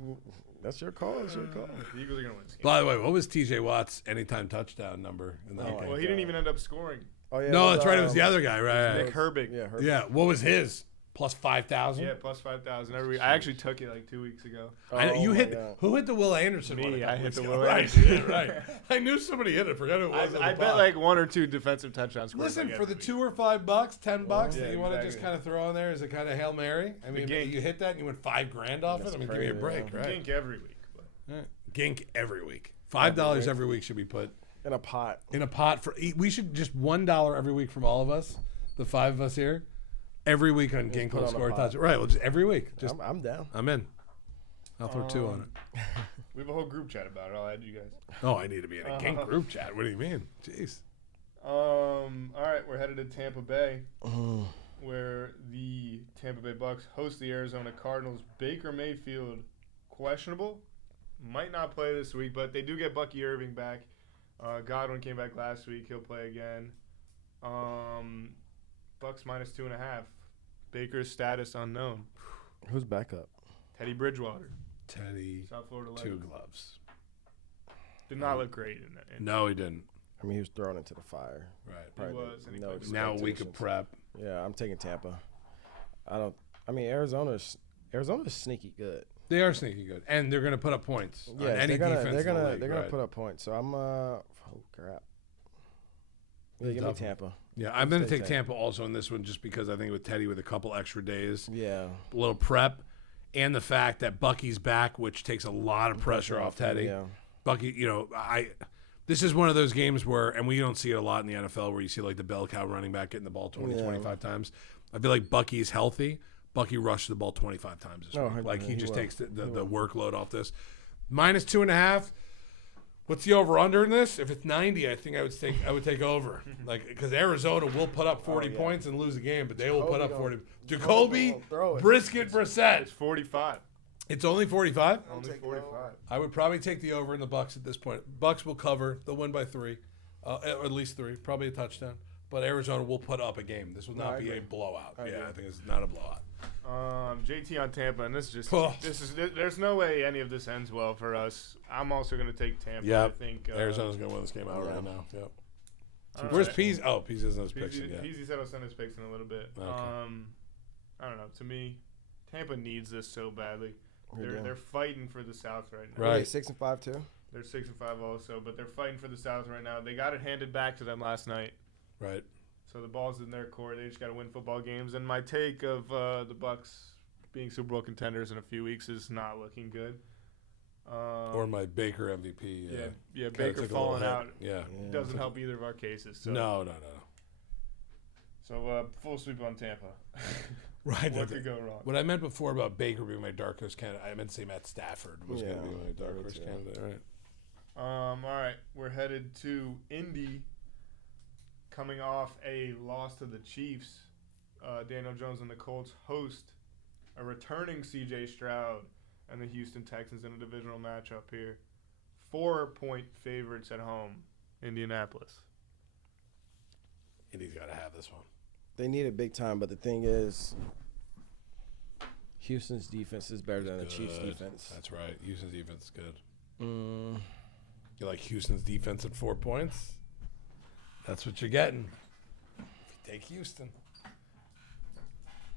that's your call. That's your call. The Eagles are going to win this game. By the way, what was T.J. Watt's anytime touchdown number in that game? Well, he didn't even end up scoring. Oh yeah. No, that's right. It was the other guy, right? Nick Herbig. Yeah, Herbig. Yeah. What was his? Plus 5,000? Yeah, plus 5,000 every week. I actually took it like 2 weeks ago. I know, Oh you my hit God. who hit the Will Anderson Me, one? a couple I hit weeks the ago? Will right, Anderson. yeah, right. I knew somebody hit it. Forgot who it was. I bet like 1 or 2 defensive touchdowns. Listen, like for the every $2 or $5, $10 Yeah, that you want to just exactly. kind of throw in there as a kind of Hail Mary. I mean, gink. you hit that and you went $5,000 off it. That's I mean, give me a crazy, break, yeah. right? Gink every week. But. Right. Gink every week. $5 every week should be put In a pot. in a pot for. We should just $1 every week from all of us, the 5 of us here, every week on Gink put will on a score a pot. touchdown. Right. Well, just every week. Just I'm down. I'm in. I'll throw 2 on it. We have a whole group chat about it. I'll add you guys. Oh, I need to be in a Gink group chat. What do you mean? Jeez. All right, we're headed to Tampa Bay, where the Tampa Bay Bucks host the Arizona Cardinals. Baker Mayfield, questionable, might not play this week, but they do get Bucky Irving back. Godwin came back last week; he'll play again. Bucks minus 2.5. Baker's status unknown. Who's backup? Teddy Bridgewater, Teddy, South Florida 2 legend. gloves. Did not look great in that. No, he didn't. I mean, he was thrown into the fire. Right. He was, and he played the Now a week of expectations. prep. Yeah, I'm taking Tampa. I mean, Arizona's sneaky good. They are sneaky good, and they're going to put up points. on Yeah, any they're defense. gonna in the league, they're gonna right. put up points. So I'm oh crap. Yeah, give me Tough one. Tampa. Yeah, I'm going to Stay take Tampa also in this one, just because I think with Teddy with a couple extra days, Yeah. a little prep, and the fact that Bucky's back, which takes a lot of pressure off Teddy. Yeah. Bucky, this is one of those games where, and we don't see it a lot in the NFL, where you see like the bell cow running back getting the ball 20, Yeah. 25 times. I feel like Bucky's healthy. Bucky rushed the ball 25 times this Oh, week. Like he he just will. takes the workload off this. Minus 2.5. What's the over under in this? If it's 90, I think I would take over. Like, because Arizona will put up 40 yeah. points and lose the game, but they will put Jacoby up don't- 40. Jacoby, don't throw it. Brisket, Brissett. It's 45. It's only 45. Only take it 45. I would probably take the over in the Bucks at this point. Bucks will cover. They'll win by 3, or at least 3, probably a touchdown. But Arizona will put up a game. This will No, not I be a agree. blowout. I Yeah, agree. I think it's not a blowout. JT on Tampa, and Oh. there's no way any of this ends well for us. I'm also going to take Tampa. Yeah, I think Arizona's going to win this game out yeah. right now. Yep. all Where's right. Pease? Oh, Pease isn't his picks Peasy yet. Peasy said I'll send his picks in a little bit. Okay. I don't know. To me, Tampa needs this so badly. They do. They're fighting for the South right now. Right. Wait, 6-5 too. They're 6-5 also, but they're fighting for the South right now. They got it handed back to them last night, Right. so the ball's in their court. They just got to win football games. And my take of the Bucks being Super Bowl contenders in a few weeks is not looking good. Or my Baker MVP. yeah, Kinda Baker took a falling little out hit. Yeah. Yeah. doesn't help either of our cases. So. No. So full sweep on Tampa. Right. What could go wrong? What I meant before about Baker being my dark horse candidate, I meant to say Matt Stafford was going to Yeah, be my dark me horse too. candidate. Right. All right, we're headed to Indy. Coming off a loss to the Chiefs, Daniel Jones and the Colts host a returning C.J. Stroud and the Houston Texans in a divisional matchup here. 4-point favorites at home, Indianapolis. Indy's got to have this one. They need it big time, but the thing is, Houston's defense is better than the Chiefs' Good. defense. That's right. Houston's defense is good. Mm, You like Houston's defense at 4 points? That's what you're getting. If you take Houston.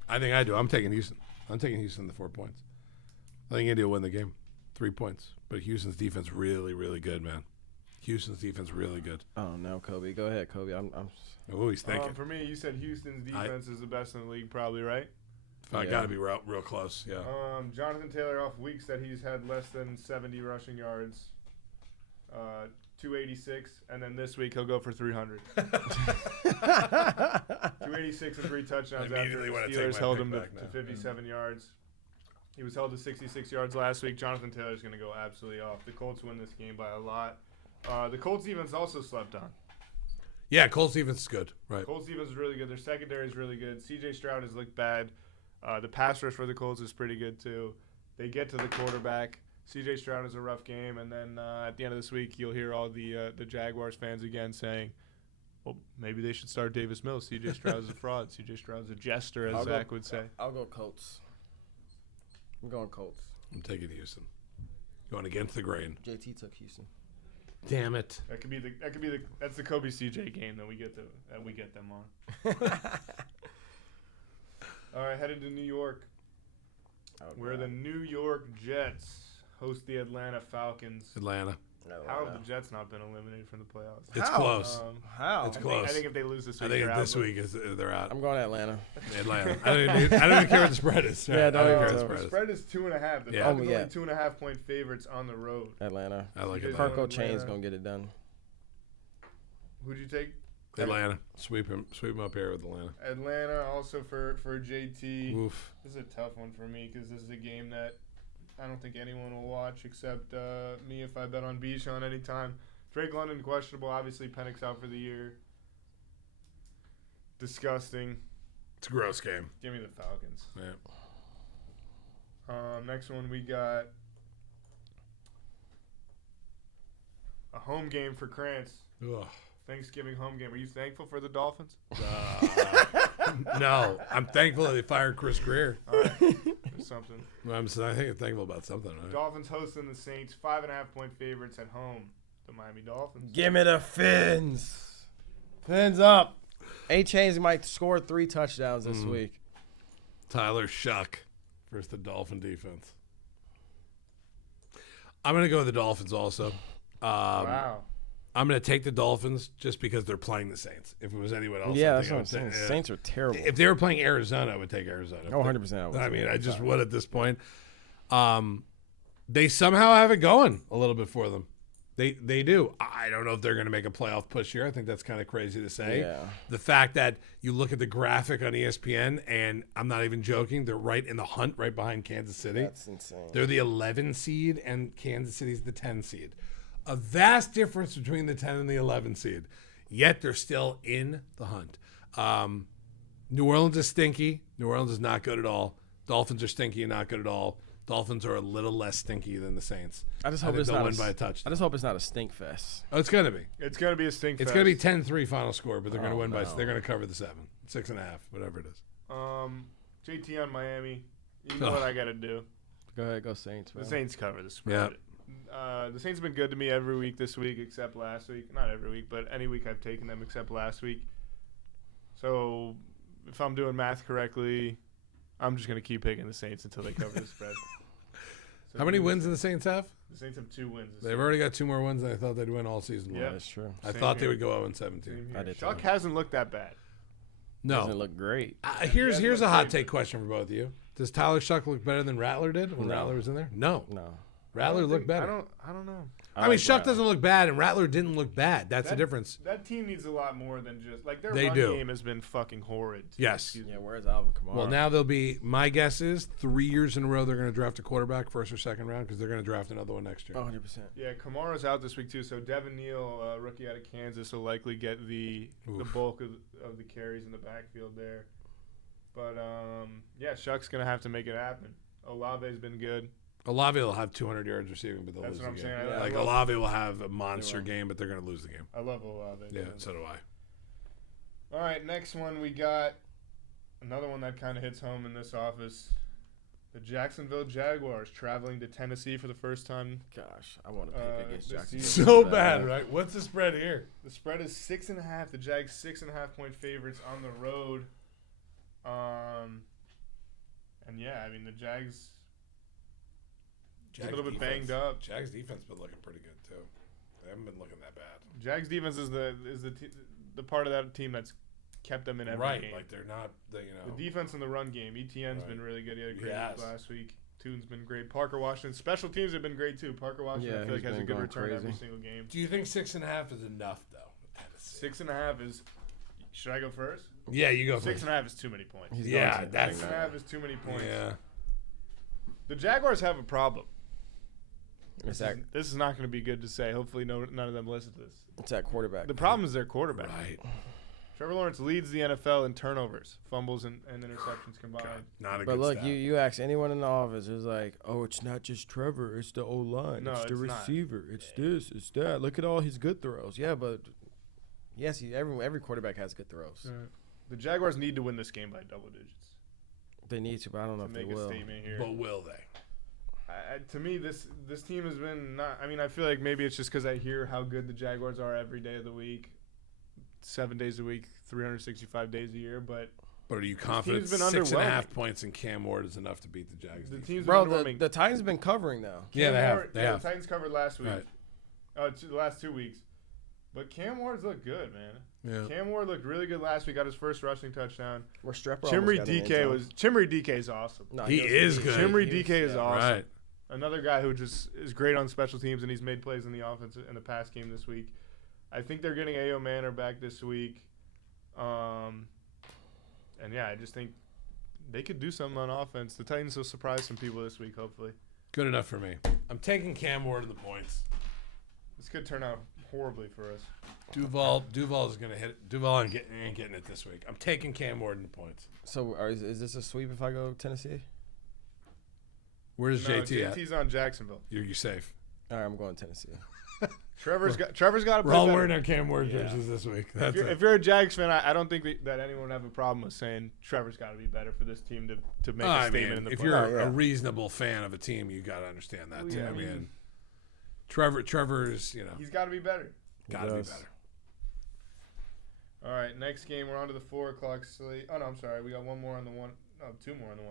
I think I do. I'm taking Houston. I'm taking Houston the 4 points. I think Indy will win the game. 3 points. But Houston's defense really, really good, man. Houston's defense really good. Oh no, Kobe. Go ahead, Kobe. I'm Oh, he's thinking. For me, you said Houston's defense is the best in the league, probably, right? I got to be real close, yeah. Jonathan Taylor off weeks that he's had less than 70 rushing yards, 286, and then this week he'll go for 300. 286 and 3 touchdowns after the Steelers held him to 57 yards. He was held to 66 yards last week. Jonathan Taylor's going to go absolutely off. The Colts win this game by a lot. The Colts defense also slept on. Yeah, Colts defense is good, right? Colts defense is really good. Their secondary is really good. C.J. Stroud has looked bad. The pass rush for the Colts is pretty good too. They get to the quarterback. C.J. Stroud has a rough game, and then at the end of this week, you'll hear all the Jaguars fans again saying, "Well, maybe they should start Davis Mills. C.J. Stroud is a fraud. C.J. Stroud is a jester," as Zach would say. I'll go Colts. I'm going Colts. I'm taking Houston. Going against the grain. JT took Houston. Damn it. That's the Kobe CJ game that we get them on. All right, headed to New York, where the New York Jets host the Atlanta Falcons. Atlanta. How have the Jets not been eliminated from the playoffs? It's close. How? It's close. I think if they lose this week, I think this week they're out. I'm going Atlanta. Atlanta. I don't even care what the spread is. Yeah, don't even care the spread is 2.5. The Falcons only 2.5 point favorites on the road. Atlanta. I like it. Kirko Chain's gonna get it done. Who'd you take? Atlanta. Sweep him up here with Atlanta. Atlanta also for JT. Oof. This is a tough one for me because this is a game that I don't think anyone will watch except me if I bet on Bijan anytime. Drake London questionable. Obviously, Penix out for the year. Disgusting. It's a gross game. Give me the Falcons. Yeah. Next one we got a home game for Krantz. Ugh. Thanksgiving home game. Are you thankful for the Dolphins? No, I'm thankful that they fired Chris Greer. All right. There's something. I think I'm thankful about something. Right? Dolphins hosting the Saints, 5.5 point favorites at home. The Miami Dolphins. Give me the Fins. Fins up. A-Chains might score 3 touchdowns this week. Tyler Shuck versus the Dolphin defense. I'm going to go with the Dolphins also. Wow. I'm going to take the Dolphins just because they're playing the Saints. If it was anyone else, Yeah, that's what I'm saying. Saints are terrible. If they were playing Arizona, I would take Arizona. Oh, 100%. I just would at this point. They somehow have it going a little bit for them. They do. I don't know if they're going to make a playoff push here. I think that's kind of crazy to say. Yeah. The fact that you look at the graphic on ESPN, and I'm not even joking, they're right in the hunt, right behind Kansas City. That's insane. They're the 11 seed, and Kansas City's the 10 seed. A vast difference between the 10 and the 11 seed. Yet they're still in the hunt. New Orleans is stinky. New Orleans is not good at all. Dolphins are stinky and not good at all. Dolphins are a little less stinky than the Saints. I just hope it's they'll not win by a touchdown. I just hope it's not a stink fest. Oh, it's gonna be. It's going to be a stink It's fest. gonna be 10-3 final score, but they're gonna win by. no. They're gonna cover the 6.5, whatever it is. JT on Miami. You know what I got to do. Go ahead, go Saints. The Man. Saints cover the spread. The Saints have been good to me every week this week except last week. Not every week, but any week I've taken them except last week. So if I'm doing math correctly, I'm just going to keep picking the Saints until they cover the spread. So How many wins do the Saints have? The Saints have 2 wins. They've already got 2 more wins than I thought they'd win all season long. Yeah. That's true. I Same thought they here. would go 0-17. I did Chuck too. hasn't looked that bad. Doesn't No. look great. Here's a hot take question for both of you. Does Tyler Shuck look better than Rattler did when No. Rattler was in there? No. No. Rattler looked better. I don't know. I mean, like Shuck Rattler. doesn't look bad, and Rattler didn't look bad. That's the difference. That team needs a lot more than just like their They run do. game has been fucking horrid. Yes. Excuse me. Yeah, where's Alvin Kamara? Well, now they'll be. My guess is 3 years in a row they're going to draft a quarterback, first or second round, because they're going to draft another one next year. 100%. Yeah, Kamara's out this week too, so Devin Neal, rookie out of Kansas, will likely get the Oof. bulk of the carries in the backfield there. But yeah, Shuck's gonna have to make it happen. Olave's been good. Olave will have 200 yards receiving, but they'll That's lose what I'm the saying. game. I Like love- Olave will have a monster game, but they're going to lose the game. I love Olave. Yeah, so do I. All right, next one we got another one that kind of hits home in this office. The Jacksonville Jaguars traveling to Tennessee for the first time. Gosh, I want to pick against this Jackson. season- So bad, right? What's the spread here? The spread is 6.5. The Jags 6.5 point favorites on the road. And yeah, I mean the Jags a little bit banged up. Jags defense been looking pretty good too. They haven't been looking that bad. Jags defense is the part of that team that's kept them in every game. Like they're not The defense and the run game. ETN's been really good. He had a great week last week. Toon's been great. Parker Washington. Special teams have been great too. Parker Washington I feel like has a good return every single game. Do you think 6.5 is enough though? 6.5 is. Should I go first? Yeah, you go first. 6.5 is too many points. That's 6.5 is too many points. Yeah. The Jaguars have a problem. This is not going to be good to say. Hopefully, none of them listen to this. It's that quarterback. The problem is their quarterback. Right. Trevor Lawrence leads the NFL in turnovers, fumbles, and interceptions combined. God, not a but good look, stat. you ask anyone in the office, it's like, oh, it's not just Trevor, it's the O-line, No, it's the it's receiver, it's this, it's that. Look at all his good throws. Yeah, but yes, every quarterback has good throws. The Jaguars need to win this game by double digits. They need to, but I don't know if they make will. a statement here. But will they? To me, this team has been not. I mean, I feel like maybe it's just because I hear how good the Jaguars are every day of the week, 7 days a week, 365 days a year. But are you confident 6.5 points in Cam Ward is enough to beat the Jags? The team's been underwhelming. The Titans have been covering though. Yeah, they have. The Titans covered last week. Right. The last 2 weeks. But Cam Ward's looked good, man. Yeah. Cam Ward looked really good last week. Got his first rushing touchdown. Chimry DK is awesome. No, he is good. Chimry DK is awesome. Right. Another guy who just is great on special teams, and he's made plays in the offense in the pass game this week. I think they're getting A.O. Manor back this week. And yeah, I just think they could do something on offense. The Titans will surprise some people this week, hopefully. Good enough for me. I'm taking Cam Ward in the points. This could turn out horribly for us. Duval is going to hit it. Duval ain't getting it this week. I'm taking Cam Ward in the points. So is this a sweep if I go Tennessee? Where's JT at? JT's on Jacksonville. You're safe. All right, I'm going Tennessee. Trevor's got to play We're all better. wearing our Cam Ward jerseys this week. If you're a Jags fan, I don't think that anyone would have a problem with saying Trevor's got to be better for this team to make a statement in the if playoffs. you're a reasonable fan of a team, you got to understand that too. Yeah, I mean, Trevor's, he's got to be better. Got to be better. All right, next game we're on to the 4 o'clock slate. Oh no, I'm sorry. We got two more on the 1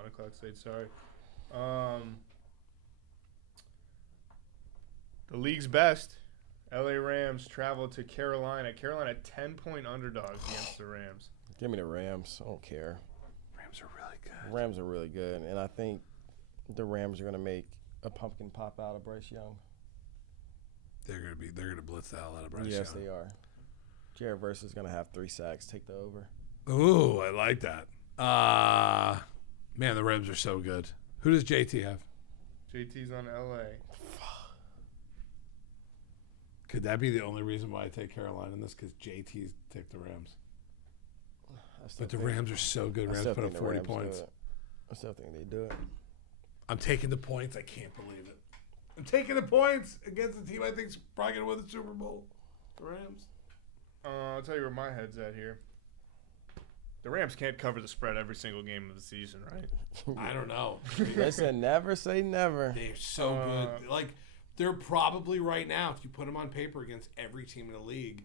o'clock slate. Sorry. The league's best, LA Rams travel to Carolina. Carolina 10-point underdogs against the Rams. Give me the Rams. I don't care. Rams are really good. Rams are really good, and I think the Rams are going to make a pumpkin pop out of Bryce Young. They're gonna blitz the hell out of Bryce Young. Yes, they are. Jared Verse is going to have 3 sacks. Take the over. Ooh, I like that. Man, the Rams are so good. Who does JT have? JT's on LA. Could that be the only reason why I take Carolina in this? Because JT's take the Rams. But the Rams are so good. Rams put up 40 points. I still think they do it. I'm taking the points. I can't believe it. I'm taking the points against the team I think is probably going to win the Super Bowl. The Rams. I'll tell you where my head's at here. The Rams can't cover the spread every single game of the season, right? I don't know. Listen, never say never. They're so good. Like, they're probably right now, if you put them on paper against every team in the league,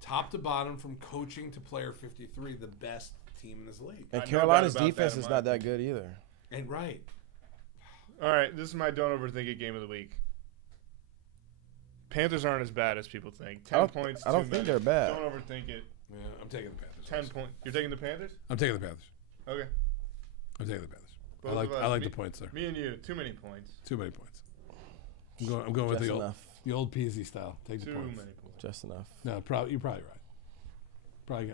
top to bottom, from coaching to player 53, the best team in this league. And Carolina's defense is not that good either. And right. All right, this is my don't overthink it game of the week. Panthers aren't as bad as people think. 10 points. I don't think they're bad. Don't overthink it. Yeah, I'm taking the Panthers. 10 points. You're taking the Panthers? I'm taking the Panthers. Okay. I'm taking the Panthers. Both I like the points there. Me and you, too many points. Too many points. I'm going with the old Peasy style. Take the Too points. many points. Just enough. No, you're probably right.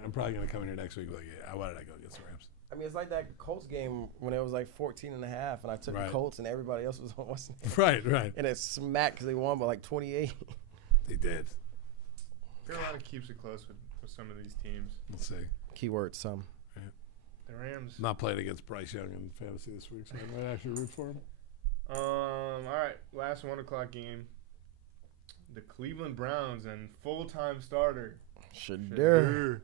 I'm probably going to come in here next week like, yeah, why did I go against the Rams? I mean, it's like that Colts game when it was like 14.5, and I took the Colts, and everybody else was on Washington. Right. And it smacked because they won by like 28. They did. Carolina keeps it close with some of these teams. We'll see. Keyword some. Yeah. The Rams. Not playing against Bryce Young in fantasy this week, so I might actually root for him. All right, last 1 o'clock game. The Cleveland Browns and full-time starter Shadur.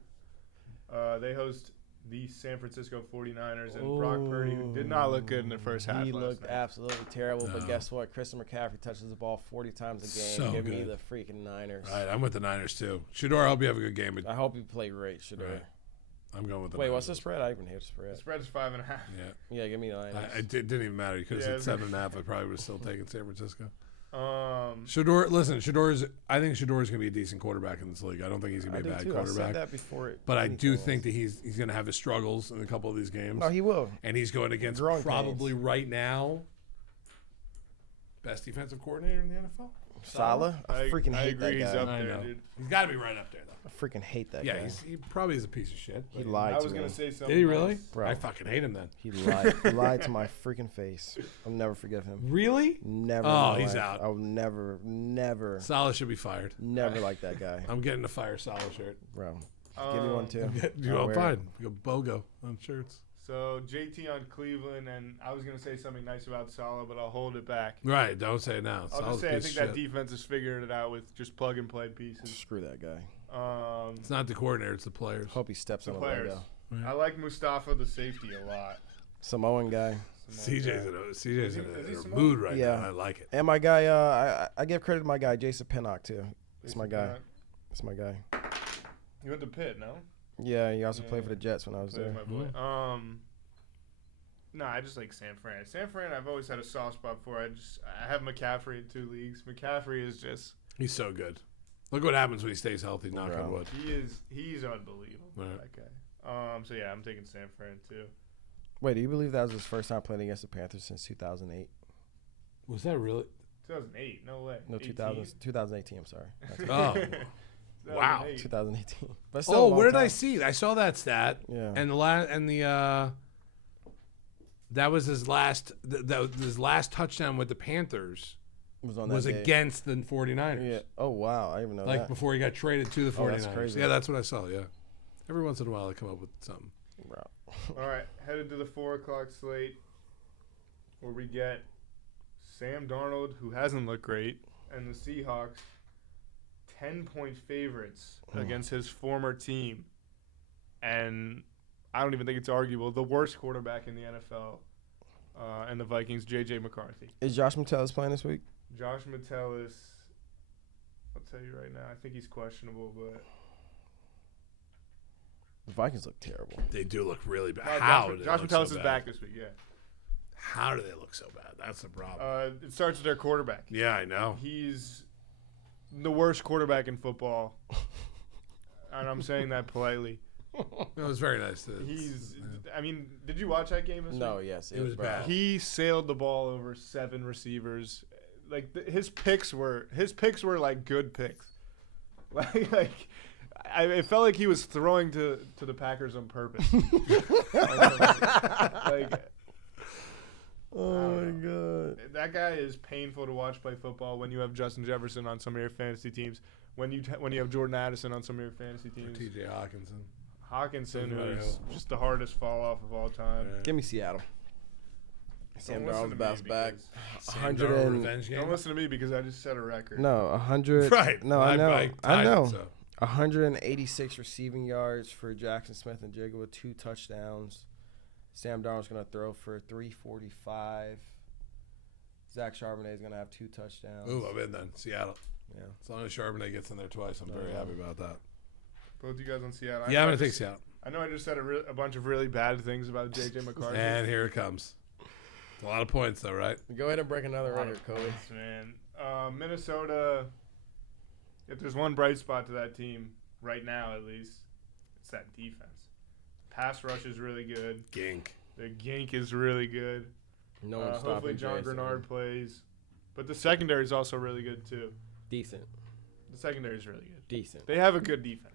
They host the San Francisco 49ers and Brock Purdy, who did not look good in the first half. He looked night. absolutely terrible, but guess what? Christian McCaffrey touches the ball 40 times a game. So Give good. me the freaking Niners. Right, I'm with the Niners too. Shador, I hope you have a good game. I hope you play great, Shadur. Right. I'm going with the Wait, Niners. what's the spread? I even hear the The spread. spread is 5.5. Yeah. Yeah, give me the Niners. It didn't even matter. You could have Yeah, said 7.5. I probably would have still taken San Francisco. Um, Shador's. I think Shador's going to be a decent quarterback in this league. I don't think he's going I to be do a bad too. I quarterback. said that before. But I do anything think else. that he's going to have his struggles in a couple of these games. No, he will. And he's going against Growing probably pains. right now best defensive coordinator in the NFL. Salah? I freaking hate agree. that He's guy. up I there, know. dude. He's got to be right up there, though. I freaking hate that Yeah, guy. he probably is a piece of shit. He but- lied I to was me. gonna say something. Did he really? nice. Bro. I fucking hate him then. He lied. He lied to my freaking face. I'll never forgive him. Really? Never. Oh, in my he's life. out. I'll never Salah should be fired. like that guy, I'm getting a fire Salah shirt. bro. Give me one too. You I'll know, wear fine. it. You go BOGO on shirts. So JT on Cleveland, and I was gonna say something nice about Salah, but I'll hold it back. Right, don't say it now. I'll Salah's just say I a piece think of that shit. defense is figuring it out with just plug and play pieces. Screw that guy. It's not the coordinator, it's the players. Hope he steps The on a players. logo. I like Mustafa the safety a lot. Samoan guy. CJ's Is in he a Samoan? mood right Yeah. now. I like it. And my guy, I give credit to my guy, Jason Pinnock too. It's my guy. It's my guy. You went to Pitt, no? Yeah, he also Yeah. played for the Jets when I was Play there. with my boy. No, I just like San Fran. San Fran, I've always had a soft spot for. I have McCaffrey in 2 leagues. McCaffrey is just He's so good. Look what happens when he stays healthy, knock on Bro. wood. he's unbelievable. Right. That guy. So yeah, I'm taking San Fran too. Wait, do you believe that was his first time playing against the Panthers since 2008? Was that really? 2008, no way. No, 2018. I'm sorry. That's Oh. Wow. 2008. 2018. But still a Oh, long where did I time. see? I saw that stat. Yeah. And that was his last his last touchdown with the Panthers was on that was day. against the 49ers. Yeah. Oh wow, I didn't even know Like that. before he got traded to the Oh, 49ers. that's crazy. Yeah, that's what I saw, yeah. Every once in a while they come up with something. Bro. All right, headed to the 4 o'clock slate, where we get Sam Darnold, who hasn't looked great, and the Seahawks 10-point favorites against his former team, and I don't even think it's arguable, the worst quarterback in the NFL, and the Vikings, J.J. McCarthy. Is Josh Metellus playing this week? Josh Metellus, I'll tell you right now, I think he's questionable, but The Vikings look terrible. They do look really bad. no, How Josh, do they Josh look Metellus so is bad? back this week. Yeah, How do they look so bad? That's the problem. it starts with their quarterback. Yeah, I know. He's the worst quarterback in football, and I'm saying that politely. It was very nice. I mean, did you watch that game this No, week? yes, It was bad. bad. He sailed the ball over 7 receivers. Like his picks were like good picks. It felt like he was throwing to the Packers on purpose. Like, Oh my god. that guy is painful to watch play football when you have Justin Jefferson on some of your fantasy teams. When you have Jordan Addison on some of your fantasy teams. T.J. Hawkinson. Hawkinson, Doesn't matter who's who. just the hardest fall off of all time. Yeah. Give me Seattle. Sam Don't listen to Darnold's me bounced back. because- Sam 100 Darnold and revenge game. Don't listen to me because I just set a record. no, 100. Right. No, I know. I tied know. it, so. 186 receiving yards for Jackson Smith and Jigga with 2 touchdowns. Sam Darnold's going to throw for 345. Zach Charbonnet is going to have 2 touchdowns. Ooh, I'm in then. Seattle. Yeah. As long as Charbonnet gets in there twice, I'm very happy about that. Both you guys on Seattle. Yeah, I'm know going to I take just- Seattle. I know I just said a bunch of really bad things about J.J. McCarthy. And here it comes. It's a lot of points, though, right? Go ahead and break another A lot record, of Cody. points, man. Minnesota, if there's one bright spot to that team right now, at least, it's that defense. Pass rush is really good. Gink. The gink is really good. No one's Hopefully stopping John Jason. Grenard plays. But the secondary is also really good, too. Decent. The secondary is really good. Decent. They have a good defense.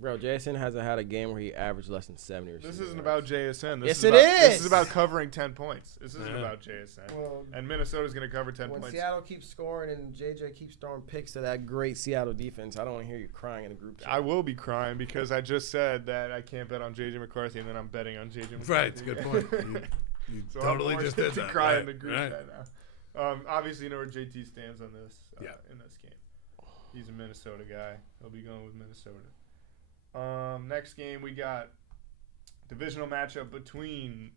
Bro, Jason hasn't had a game where he averaged less than 70 or This isn't about JSN. This Yes, is it about, This is. is about covering 10 points. This isn't Yeah. about JSN. Well, And Minnesota's going to cover 10 when points. Seattle keeps scoring and JJ keeps throwing picks to that great Seattle defense, I don't want to hear you crying in the group chat. I will be crying because I just said that I can't bet on JJ McCarthy, and then I'm betting on JJ McCarthy. Right, it's a good point. You So totally I'm just forced did to that. cry right, in the group right. chat now. Obviously, you know where JT stands on this. Yeah. In this game, he's a Minnesota guy. He'll be going with Minnesota. Next game we got divisional matchup between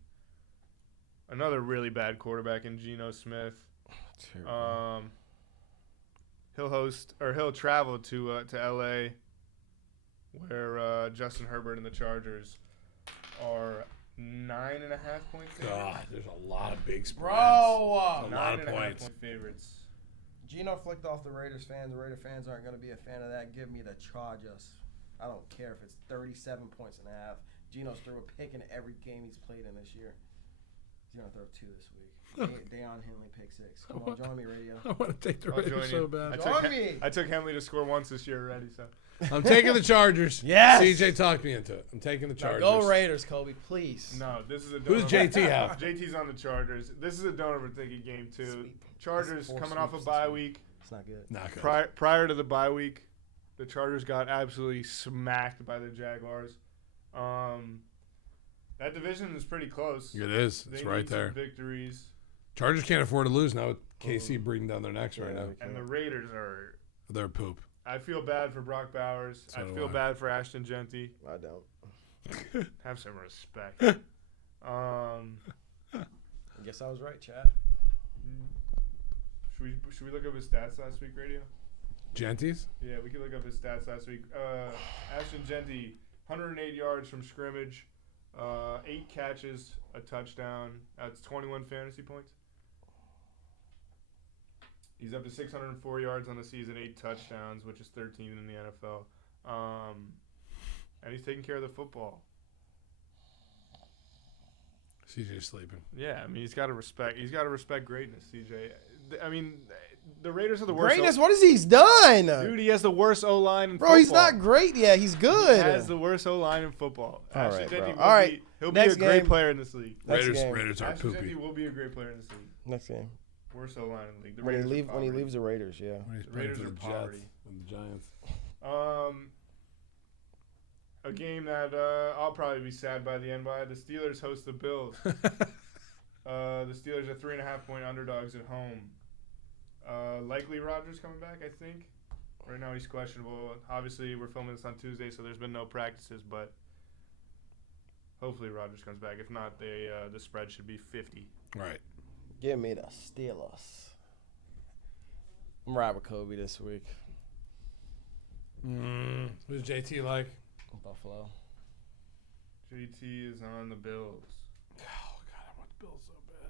another really bad quarterback in Geno Smith. He'll travel to LA where Justin Herbert and the Chargers are 9.5-point favorites. God, there's a lot of big spreads. Bro, a lot of 9.5 points. point favorites. Gino flicked off the Raiders fans. The Raider fans aren't going to be a fan of that. Give me the Chargers. I don't care if it's 37 points and a half. Gino's threw a pick in every game he's played in this year. He's going to throw 2 this week. Deion Henley pick 6. Come on, join me, radio. I want to take the I'll Raiders join so you. bad. Join me. I took Henley to score once this year already, so. I'm taking the Chargers. Yes. CJ talked me into it. I'm taking the Now Chargers. go Raiders, Kobe, please. No, this is a Who does JT have? JT's on the Chargers. This is a don't overthink it game, too. Sweep. Chargers Four coming off a sweeps bye this week. It's not good. Not good. Prior to the bye week, the Chargers got absolutely smacked by the Jaguars. That division is pretty close. It is. They It's right need some there. victories. Chargers can't afford to lose now with KC breathing down their necks right Yeah, now. we And the Raiders are. They're poop. I feel bad for Brock Bowers. So I do feel I. bad for Ashton Genty. I don't. Have some respect. I guess I was right, Chad. Should we look up his stats last week, radio? Genties? Yeah, we could look up his stats last week. Ashton Genty, 108 yards from scrimmage, 8 catches, a touchdown. That's 21 fantasy points. He's up to 604 yards on the season, 8 touchdowns, which is 13 in the NFL. And he's taking care of the football. CJ's sleeping. Yeah, I mean he's got to respect greatness, CJ. I mean, the Raiders are the worst. Greatness? What has he done? Dude, he has the worst O-line in Bro, football. he's not great yet. He's good. He has the worst O-line in football. All Ashton right, Genty bro. All right, he'll be next a great game. player in this league. Next Raiders, game. Raiders are Ashton poopy. Genty will be a great player in this league. Next game. Worst O-line in the league. The When Raiders he are when he poverty. leaves the Raiders, yeah. When he's The playing Raiders for are the poverty. Jets and the Giants. A game that I'll probably be sad by the end by. The Steelers host the Bills. The Steelers are 3.5-point underdogs at home. Likely Rodgers coming back, I think. Right now he's questionable. Obviously, we're filming this on Tuesday, so there's been no practices, but hopefully Rodgers comes back. If not, the spread should be 50. Right. Give me the Steelers. I'm riding with Kobe this week. Who's JT like? Buffalo. JT is on the Bills. Oh God, I want the Bills so bad.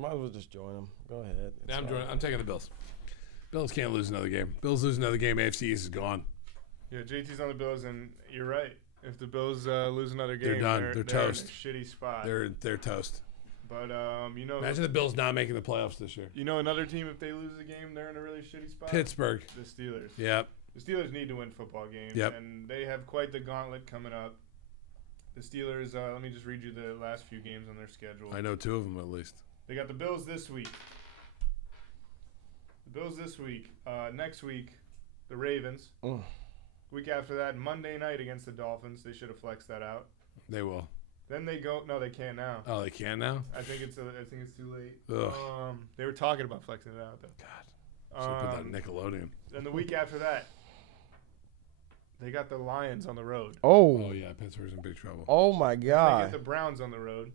Might as well just join them. Go ahead. It's Yeah, fine. I'm taking the Bills. Bills can't lose another game. Bills lose another game. AFC East is gone. Yeah, JT's on the Bills, and you're right. If the Bills lose another game, They're done. They're toast. in a shitty spot. They're toast. But you know, Imagine the Bills not making the playoffs this year. you know another team, if they lose a game, they're in a really shitty spot. Pittsburgh. The Steelers. Yep. The Steelers need to win football games, Yep. and they have quite the gauntlet coming up. The Steelers, let me just read you the last few games on their schedule. I know 2 of them at least. They got the Bills this week. Next week, the Ravens. Mm. Week after that, Monday night against the Dolphins. They should have flexed that out. They will. Then they go. No, they can't now. Oh, they can now? I think it's too late. Ugh. They were talking about flexing it out though. God. Should have put that Nickelodeon. Then the week after that, they got the Lions on the road. Oh, Oh. yeah. Pittsburgh's in big trouble. Oh, my They God. get the Browns on the road.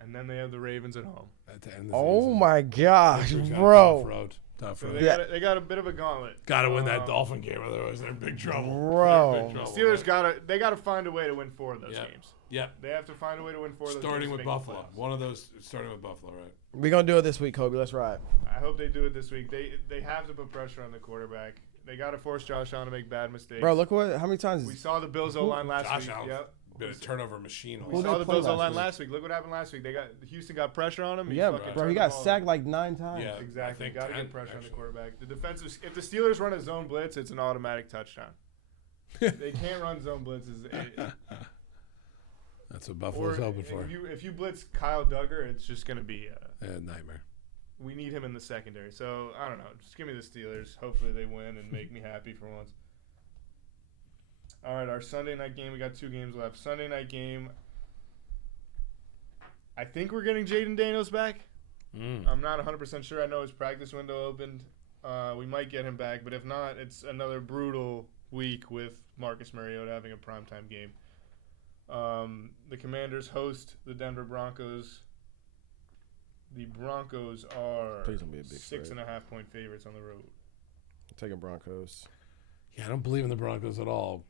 And then they have the Ravens at home. At the end of the Oh, season. my gosh, Pittsburgh's got a bro. Tough road. Tough So road. they got a bit of a gauntlet. Got to win that Um, Dolphin game, otherwise they're in big trouble. Bro. They're in big The trouble. Steelers gotta find a way to win 4 of those Yep. games. Yep. They have to find a way to win 4 of those Starting games. with to make the Buffalo. playoffs. One of those starting with Buffalo, right? We're going to do it this week, Kobe. Let's ride. I hope they do it this week. They have to put pressure on the quarterback. They got to force Josh Allen to make bad mistakes. Bro, look how many times We saw the Bills O-line last Josh week. Allen's Yep. been a turnover machine. all We Who season. saw they the play Bills last O-line week? last week. Look what happened last week. Houston got pressure on him. Yeah, fucking bro. turned He the got ball sacked over. like 9 times. Yeah. Exactly. I think Got to 10, get pressure on the actually. quarterback. If the Steelers run a zone blitz, it's an automatic touchdown. They can't run zone blitzes. That's what Buffalo's hoping for. If you blitz Kyle Duggar, it's just going to be A nightmare. we need him in the secondary. So, I don't know. Just give me the Steelers. Hopefully they win and make me happy for once. All right, our Sunday night game. We got 2 games left. Sunday night game. I think we're getting Jaden Daniels back. I'm not 100% sure. I know his practice window opened. We might get him back, but if not, it's another brutal week with Marcus Mariota having a primetime game. The Commanders host the Denver Broncos. The Broncos are Please don't be a big spread. 6.5-point favorites on the road. Taking Broncos. Yeah, I don't believe in the Broncos at all,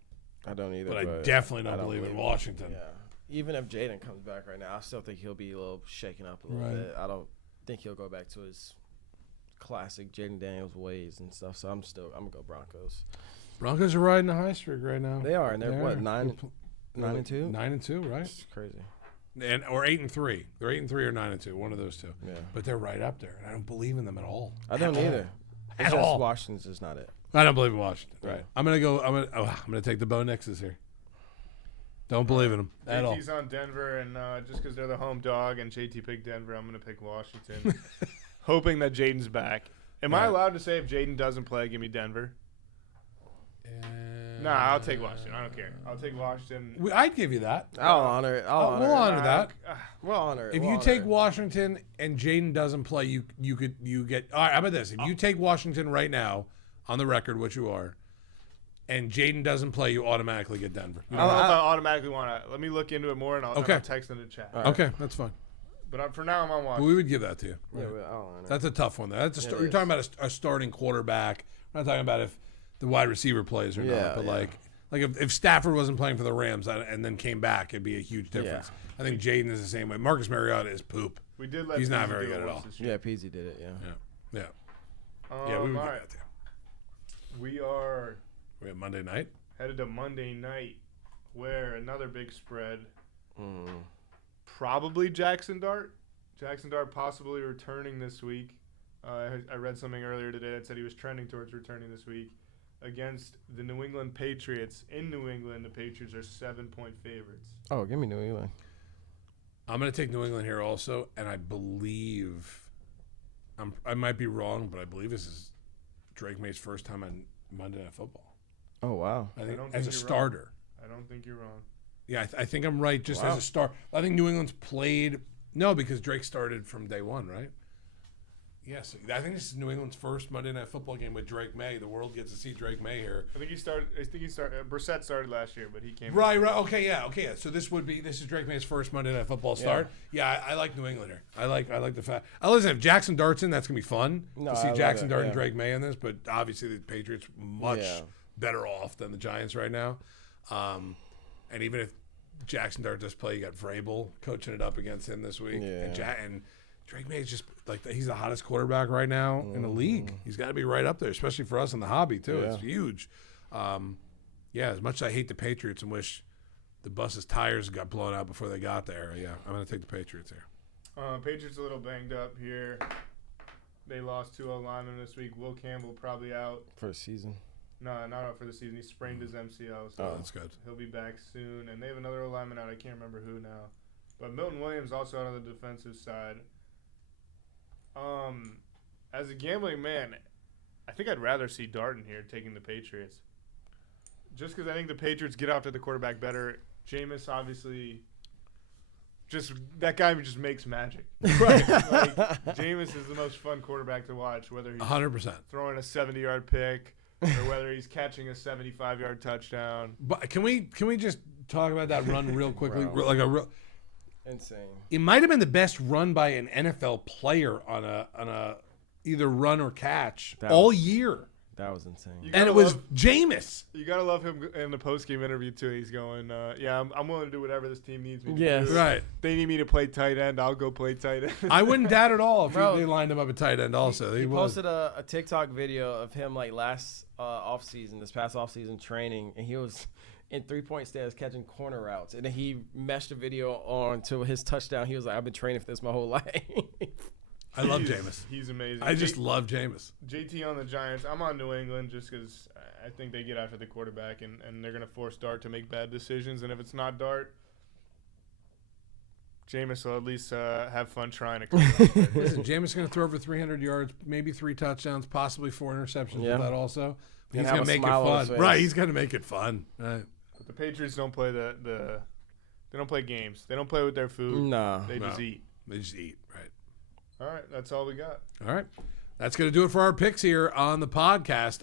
I don't either. but I definitely don't believe in Washington. Yeah. Even if Jaden comes back right now, I still think he'll be a little shaken up a little Right. bit. I don't think he'll go back to his classic Jaden Daniels ways and stuff. So I'm gonna go Broncos. Broncos are riding a high streak right now. They are, and they're what, They're 9-2? 9-2, right? It's crazy. And or 8-3. They're 8-3 or 9-2, one of those two. Yeah. But they're right up there, and I don't believe in them at all. I don't either. It's At just all. Washington's just not it. I don't believe in Washington. Yeah. Right. I'm gonna take the Bo Nixes here. Don't believe in them at all. JT's on Denver, and just because they're the home dog and JT picked Denver, I'm going to pick Washington, hoping that Jaden's back. Am I Right. allowed to say if Jaden doesn't play, give me Denver? Nah, I'll take Washington. I don't care. I'll take Washington. I'd give you that. I'll honor it. We'll honor that. We'll honor it. If We'll you honor take it. Washington and Jaden doesn't play, you get. All right, how about this? If you take Washington right now, on the record, what you are, and Jaden doesn't play, you automatically get Denver. I don't know if I automatically want to. Let me look into it more, and I'll Okay. text in the chat. All right. Okay, that's fine. But for now, I'm on But Washington. we would give that to you. Yeah, Right. I'll honor it. That's a tough one. Though. That's It you're is. talking about a starting quarterback. We're not talking about if the wide receiver plays or Yeah, not. But yeah. like if Stafford wasn't playing for the Rams and then came back, it'd be a huge difference. I think Jaden is the same way. Marcus Mariota is poop. We did let He's not Peasy very do it good at once all. this year. Yeah, Peasy did it. Yeah. Yeah. Yeah, we would all give right. that to you. We are We have Monday night. headed to Monday night, where another big spread. Mm. Probably Jackson Dart. Jackson Dart possibly returning this week. I read something earlier today that said he was trending towards returning this week against the New England Patriots. In New England, the Patriots are 7-point favorites. Oh, give me New England. I'm going to take New England here also, and I believe I might be wrong, but I believe this is Drake May's first time on Monday Night Football. Oh wow. I think don't as think a you're starter. I don't think you're wrong. Yeah, I think I'm right. Just Wow. as a start, I think New England's played. No, because Drake started from day one, right? Yes, I think this is New England's first Monday Night Football game with Drake May. The world gets to see Drake May here. I think he started. Brissett started last year, but he came. Right. Okay. Yeah. So this is Drake May's first Monday Night Football start. Yeah, I like New England here. I like the fact. Listen, if Jackson Dart's in, that's gonna be fun No, to I see love Jackson it, Dart yeah. and Drake May in this. But obviously the Patriots much Yeah. better off than the Giants right now. And even if Jackson Dart does play, you got Vrabel coaching it up against him this week. Yeah. And Drake May is just he's the hottest quarterback right now in the league. He's got to be right up there, especially for us in the hobby too. Yeah. It's huge. As much as I hate the Patriots and wish the bus's tires got blown out before they got there, yeah, I'm going to take the Patriots here. Patriots a little banged up here. They lost 2 linemen this week. Will Campbell probably out. For the season. No, not out for the season. He sprained his MCL, so Oh, that's good. he'll be back soon. And they have another lineman out. I can't remember who now. But Milton Williams also out on the defensive side. As a gambling man, I think I'd rather see Darton here taking the Patriots. Just because I think the Patriots get after the quarterback better. Jameis, obviously, that guy just makes magic. Right. Like, Jameis is the most fun quarterback to watch, whether he's 100%. throwing a 70-yard pick or whether he's catching a 75-yard touchdown. But can we just talk about that run real quickly? Bro. Insane. It might have been the best run by an NFL player on a either run or catch all year. That was insane. And it was Jameis. You gotta love him in the post-game interview too. He's going, I'm willing to do whatever this team needs me to Yes. do. Right. They need me to play tight end. I'll go play tight end. I wouldn't doubt at all if Bro, they lined him up at tight end also. He was. posted a TikTok video of him last this past offseason training, and he was in 3-point stance catching corner routes, and then he meshed a video on to his touchdown. He was like, "I've been training for this my whole life." I love Jameis. He's amazing. I just love Jameis. JT on the Giants. I'm on New England just because I think they get after the quarterback and they're going to force Dart to make bad decisions. And if it's not Dart, Jameis will at least have fun trying to come up. Listen, Jameis going to throw over 300 yards, maybe 3 touchdowns, possibly 4 interceptions Yeah. with that also. And He's have going to a make it smile on his fun. face. Right, he's going to make it fun. Right. But the Patriots don't play they don't play games. They don't play with their food. Nah. They just No. eat. They just eat, right. All right, that's all we got. All right. That's going to do it for our picks here on the podcast.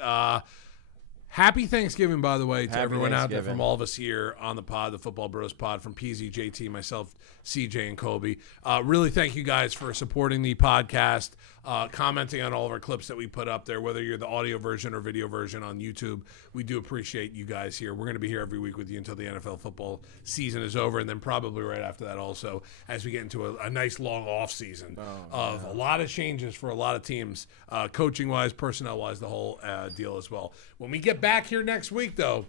Happy Thanksgiving, by the way, to Happy everyone out there Thanksgiving. from all of us here on the pod, the Football Bros pod, from PZ, JT, myself, CJ, and Kobe. Really thank you guys for supporting the podcast, commenting on all of our clips that we put up there, whether you're the audio version or video version on YouTube. We do appreciate you guys here. We're going to be here every week with you until the NFL football season is over, and then probably right after that also as we get into a nice long off season of a lot of changes for a lot of teams, coaching-wise, personnel-wise, the whole deal as well. When we get back here next week, though,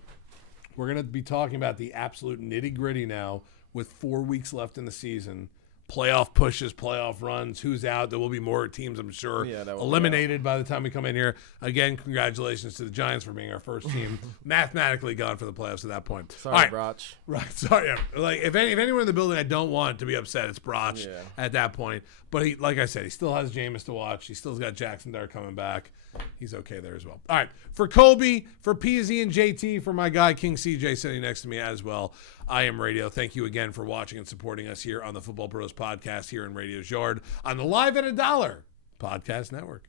we're going to be talking about the absolute nitty-gritty now with 4 weeks left in the season. Playoff pushes, playoff runs, who's out. There will be more teams, I'm sure, that will eliminated by the time we come in here. Again, congratulations to the Giants for being our first team mathematically gone for the playoffs at that point. Sorry, All right. Broch. Right, sorry. Like if anyone in the building I don't want to be upset, it's Broch at that point. But he, like I said, he still has Jameis to watch. He still's got Jackson Dart coming back. He's okay there as well. All right, for Kobe, for PZ and JT, for my guy King CJ sitting next to me as well. I am Radio. Thank you again for watching and supporting us here on the Football Bros podcast here in Radio's Yard on the Live at $1 Podcast Network.